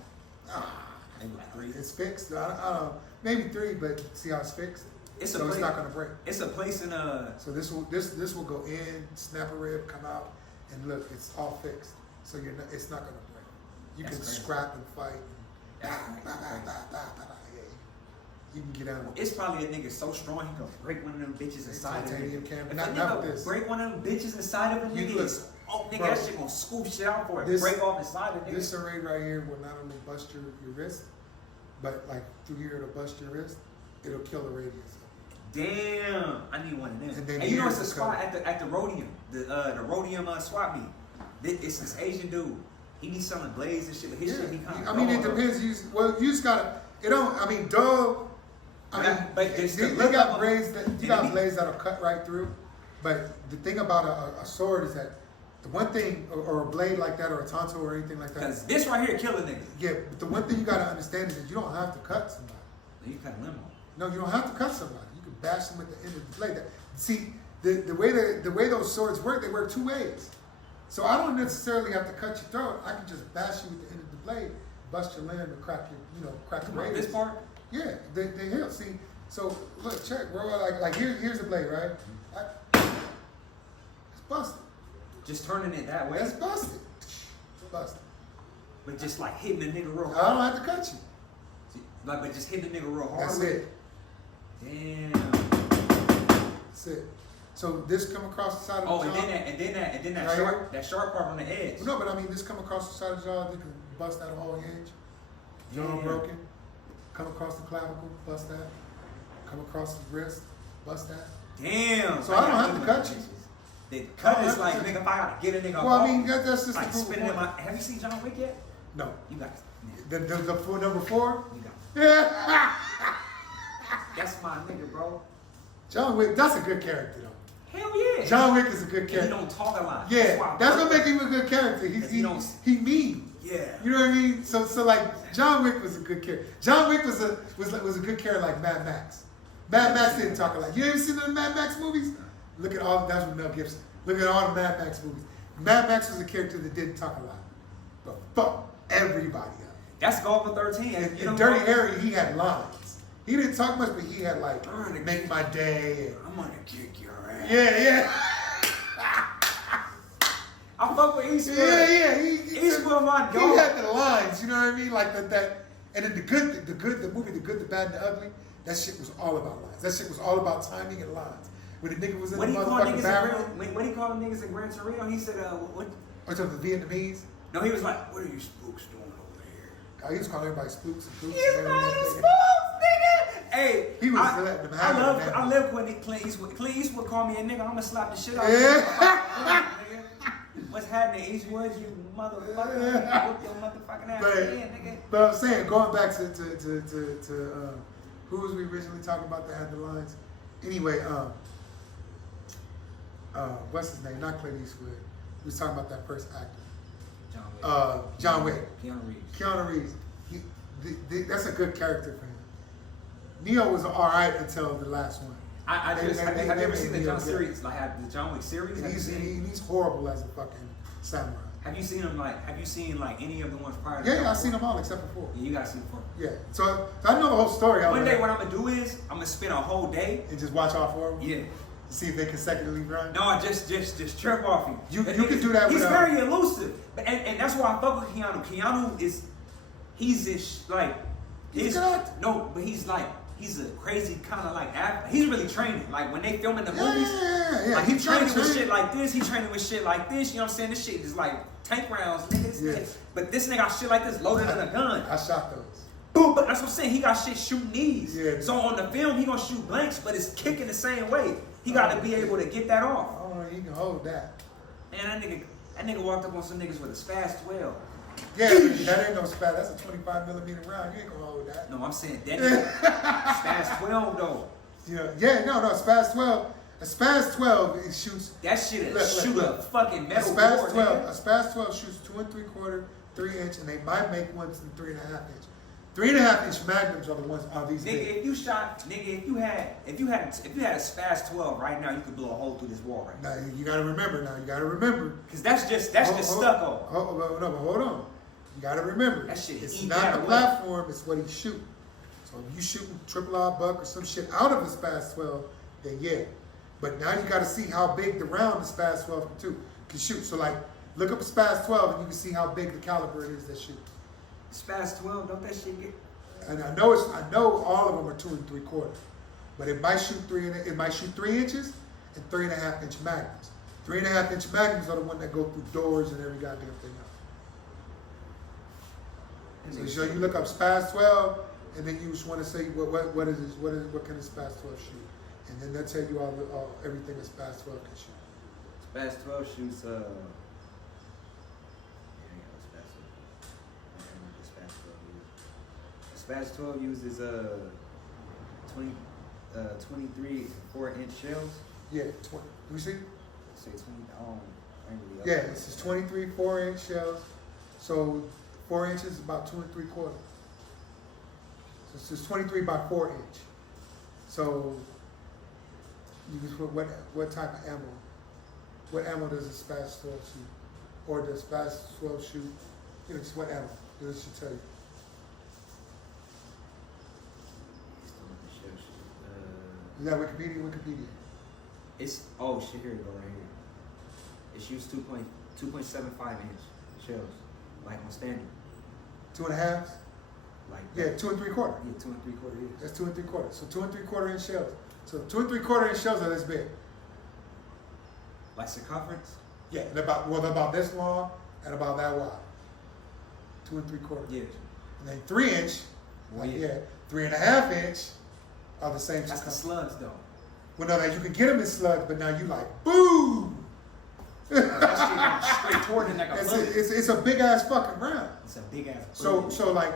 Maybe like 3. It's fixed. I don't know. Maybe 3, but see how it's fixed. It's not gonna break. It's a place in So this will go in, snap a rib, come out, and look, it's all fixed. So it's not gonna break. You That's can crazy. scrap and fight. That's You can get out. It's probably a nigga so strong he can break one of them bitches inside of Titanium him. camera. If Not a with nigga this. break one of them bitches inside of a You nigga, listen, nigga, bro, that shit gonna scoop shit out for it. this- Break off inside of nigga. This array right here will not only bust your wrist, but like through here it'll bust your wrist. It'll kill the radius. Damn, I need one of And them. then And you know here it's a it's spot covered. at the Rhodium, the Rhodium swap meet. It's this Asian dude. He be selling blades and shit, but his shit be kind of. I mean, it depends. You just gotta. It don't. I mean, duh. But you got blades that'll cut right through. But the thing about a sword is that the one thing, or a blade like that, or a tonsil, or anything like that. Because this right here kill a nigga. Yeah, but the one thing you gotta understand is that you don't have to cut somebody. You cut limo. No, you don't have to cut somebody. You can bash them at the end of the blade. See, the way those swords work, they work 2 ways. So I don't necessarily have to cut your throat. I can just bash you at the end of the blade, bust your limb, and crack the radius. This part? Yeah, they heal. See, so look, check, bro. Like here's the blade, right? It's busted. Just turning it that way. That's busted. It's busted. But just like hitting the nigga real I hard. don't have to cut you. Like, but just hitting the nigga real hard. That's it. Damn. That's it. So this come across the side of the jaw. and then that Right sharp that sharp part on the edge. No, but I mean, this come across the side of the jaw, they can bust out a whole hinge. Jaw Yeah. broken. Come across the clavicle, bust that. Come across the wrist, bust that. Damn. So I don't have to cut you. The cut I don't is have like, to cut nigga, if I gotta get a nigga Well, I off, mean, that's just like the spinning in point. my. Have you seen John Wick yet? No. You guys. The full number 4? You got. Yeah. That's my nigga, bro. John Wick, that's a good character, though. Hell yeah. John Wick is a good And he character. don't talk a lot. Yeah, why I that's fuck what make with him a good character. He He don't- mean. Yeah. You know what I mean? So like John Wick was a good character. John Wick was a good character like Mad Max. Mad Max didn't talk a lot. You ever seen the Mad Max movies? Look at all that's with Mel Gibson. Look at all the Mad Max movies. Mad Max was a character that didn't talk a lot, but fuck everybody up. That's Golf for 13. And You know Dirty what? Harry, he had lines. He didn't talk much, but he had like I'm gonna make my day. And, I'm gonna kick your ass. yeah. I fuck with Eastwood. Yeah. Eastwood, my He dog. had the lines, you know what I mean? Like that. And then the movie, The Good, the Bad, and the Ugly. That shit was all about lines. That shit was all about timing and lines. When the nigga was in What the he called motherfucking niggas bathroom. when he called niggas in Gran Torino, he said, what? Or something, the Vietnamese. No, he was like, what are you spooks doing over here? Oh, he was calling everybody spooks and poops. He's and not a everything. spooks, nigga. Hey, He was letting them have it, man. I love when Clint Eastwood called me a nigga. I'ma slap the shit out of Yeah. you. What's happening, Eastwood? You motherfucker. Whoop your motherfucking ass again, nigga. But I'm saying, going back to who was we originally talking about that had the lines? Anyway, what's his name? Not Clint Eastwood. We was talking about that first actor. John Wick. Keanu Reeves. That's a good character for him. Neo was alright until the last one. Have you ever seen the Neo John good. series? Like the John Wick series? And he's horrible as a fucking samurai. Have you seen him any of the ones prior to Yeah, that I've seen one? them all except for 4. Yeah, you gotta see them 4. Yeah, so I know the whole story. One day what I'm gonna do is I'm gonna spend a whole day. And just watch all 4 of them? Yeah. See if they consecutively run? No, just trip off him. You can do that He's with very elusive. But and that's why I fuck with Keanu. Keanu is he's a crazy kind of like athlete. He's really training. Like when they filming the movies, Yeah. like he's training with shit like this. He's training with shit like this. You know what I'm saying? This shit is like tank rounds, nigga. Yeah. But this nigga got shit like this loaded in a gun. I shot those. Boom, but that's what I'm saying. He got shit shooting knees. Yeah. So on the film, he gonna shoot blanks, but it's kicking the same way. He got to be able to get that off. Oh, he can hold that. Man, that nigga walked up on some niggas with a Spaz 12. Yeah, that ain't no spat. That's a 25 millimeter round. You ain't gonna hold that. No, I'm saying that nigga Spaz 12 though. Yeah, no, Spaz 12. A Spaz 12, it shoots. That shit Look, shoot look. a fucking A metal Spaz board, 12. nigga. A Spaz 12 shoots 2 3/4, 3 inch, and they might make ones in 3.5 inch. 3.5 inch magnums are the ones are these big. Nigga, if you had a Spaz 12 right now, you could blow a hole through this wall right now. Now you gotta remember. Cause that's just stucco. Hold on. You gotta remember. That shit It's eat not that the away. platform, it's what he's shooting. So if you shooting triple R buck or some shit out of the Spaz 12, then yeah. But now you gotta see how big the round the Spaz 12 can shoot. So like, look up a Spaz 12 and you can see how big the caliber it is that shoot. Spaz 12, don't that shit get? And I know all of them are 2 3/4, but it might shoot 3 inches and 3.5 inch magnums. 3.5 inch magnums are the one that go through doors and every goddamn thing else. So you look up Spaz 12, and then you just want to say what is this? What can a Spaz 12 shoot? And then they'll tell you all everything a Spaz 12 can shoot. Spaz 12 shoots Spaz 12 uses 23 4-inch shells. Yeah, 20. You see? Say 20. I ain't really up Yeah, to this is that. 23 4-inch shells. So 4 inches is about 2 3/4. So it's just 23 by 4 inch. So you can put what type of ammo? What ammo does a Spaz 12 shoot? Or does Spaz 12 shoot? You know, just what ammo? This should tell you. Is that Wikipedia? Wikipedia. It's shit, here you go right here. It shoots 2.75 inch shells, like on standard. 2.5? Like Yeah, 2 3/4. Yeah, 2 3/4 inch. That's 2 3/4. So 2 3/4 inch shells. So 2 3/4 inch shells are this big. Like circumference? Yeah, they're about this long and about that wide. 2 3/4. Yeah. And then 3 inch, Well, like, yeah. 3.5 inch are the same. That's the circumference. slugs though. Well, no, you can get them in slugs, but now you like, boom! That shit goes straight toward it like a bullet. It's a big ass fucking round. It's a big ass So like,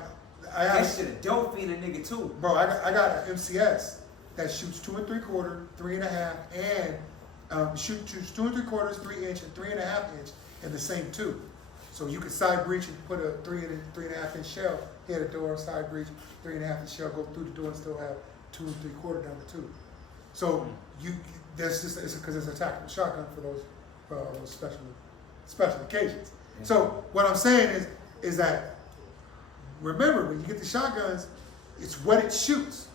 I that have, shit a dope fiend a nigga too. bro, I got an MCS that shoots 2 3/4, 3.5, and shoots 2 3/4, 3 inch, and 3.5 inch in the same tube. So you can side breach and put a 3.5 inch shell, hit a door, side breach, 3.5 inch shell, go through the door and still have 2 3/4 down the tube. So it's because it's a tactical shotgun for those special occasions. Yeah. So what I'm saying is that remember when you get the shotguns, it's what it shoots.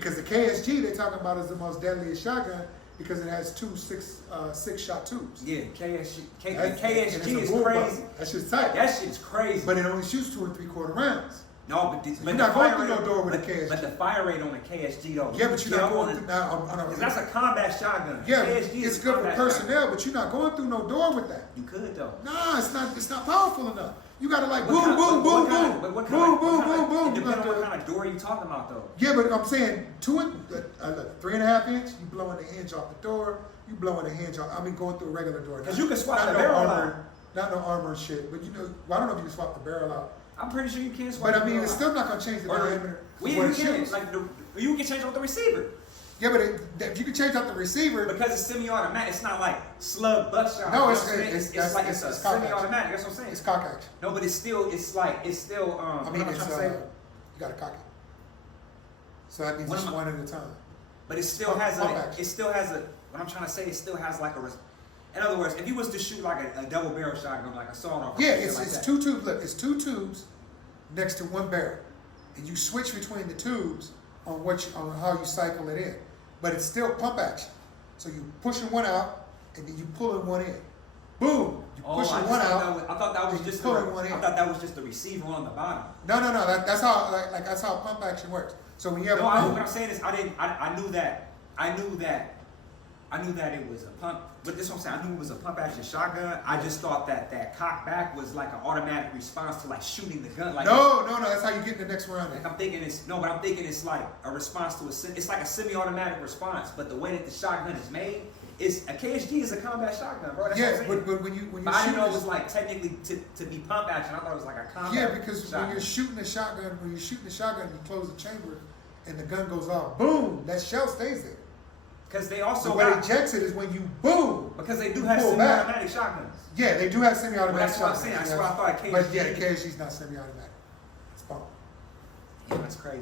Because the KSG they talking about is the most deadliest shotgun because it has two six-shot tubes. Yeah, KSG And it's is a bullpup. crazy. That shit's tight. That shit's crazy. But it only shoots 2 3/4 rounds. No, but You're not going through no door with a but, KSG. But the fire rate on the KSG though. Yeah, but you're not going through now. Because that's a combat shotgun. Yeah, KSG it's is a good for combat personnel, shotgun. but you're not going through no door with that. You could though. Nah, it's not powerful enough. You gotta like What boom, kind- boom, what boom, kind boom, of- what boom, kind of- boom, what kind boom, of- boom. It You depends on gotta what do- kind of door you talking about though. Yeah, but I'm saying 3.5 inch, you blowing the hinge off the door, you blowing the hinge off. I mean, going through a regular door. 'Cause you can swap Not the no barrel armor, out. Not no armor shit, but you know, well, I don't know if you can swap the barrel out. I'm pretty sure you can swap. But I mean, the it's barrel still not gonna change the out. diameter. Well, of yeah, what you it can. shoots. Like you can change out the receiver Yeah, but if you can change out the receiver, because it's semi-automatic. It's not like slug buckshot. No, You know it's- what I'm saying? it's- it's like it's it's a cock action. semi-automatic. That's what I'm saying. it's cock action. No, but it's still. I mean, what am I it's trying to say? you gotta cock it. So that means What it's am I- one at a time. But it still Pump- has pump a. action. It still has a. What I'm trying to say, it still has like a. In other words, if you was to shoot like a double barrel shotgun, like a sawed-off, or Yeah, something it's like that, 2 tubes. Look, it's 2 tubes next to one barrel, and you switch between the tubes on on how you cycle it in. But it's still pump action. So you pushing one out, and then you pulling one in. Boom! You Oh, pushing I one thought out. that was, I thought that was and you just pulling one in. I thought that was just the receiver on the bottom. No. That's how that's how pump action works. So when you have No, a what I'm saying is I knew that it was a pump, but this is what I'm saying. I knew it was a pump action shotgun. I just thought that cock back was like an automatic response to like shooting the gun. Like no, that's how you get in the next round. Like I'm thinking it's like a response to it's like a semi-automatic response. But the way that the shotgun is made is a KSG is a combat shotgun, bro. That's what I'm Yeah, saying. but when you But I didn't know it shoot was like technically to be pump action. I thought it was like a combat. yeah, because shotgun. when you're shooting the shotgun, you close the chamber, and the gun goes off. Boom! That shell stays there. Because they So also what got, ejects it is when you boom. because they do have pull back. semi-automatic shotguns. Yeah, they do have semi-automatic. Well, that's what I'm shotguns. saying. That's what I thought KSG But yeah, the KSG's not semi-automatic. It's bomb. Yeah, that's crazy.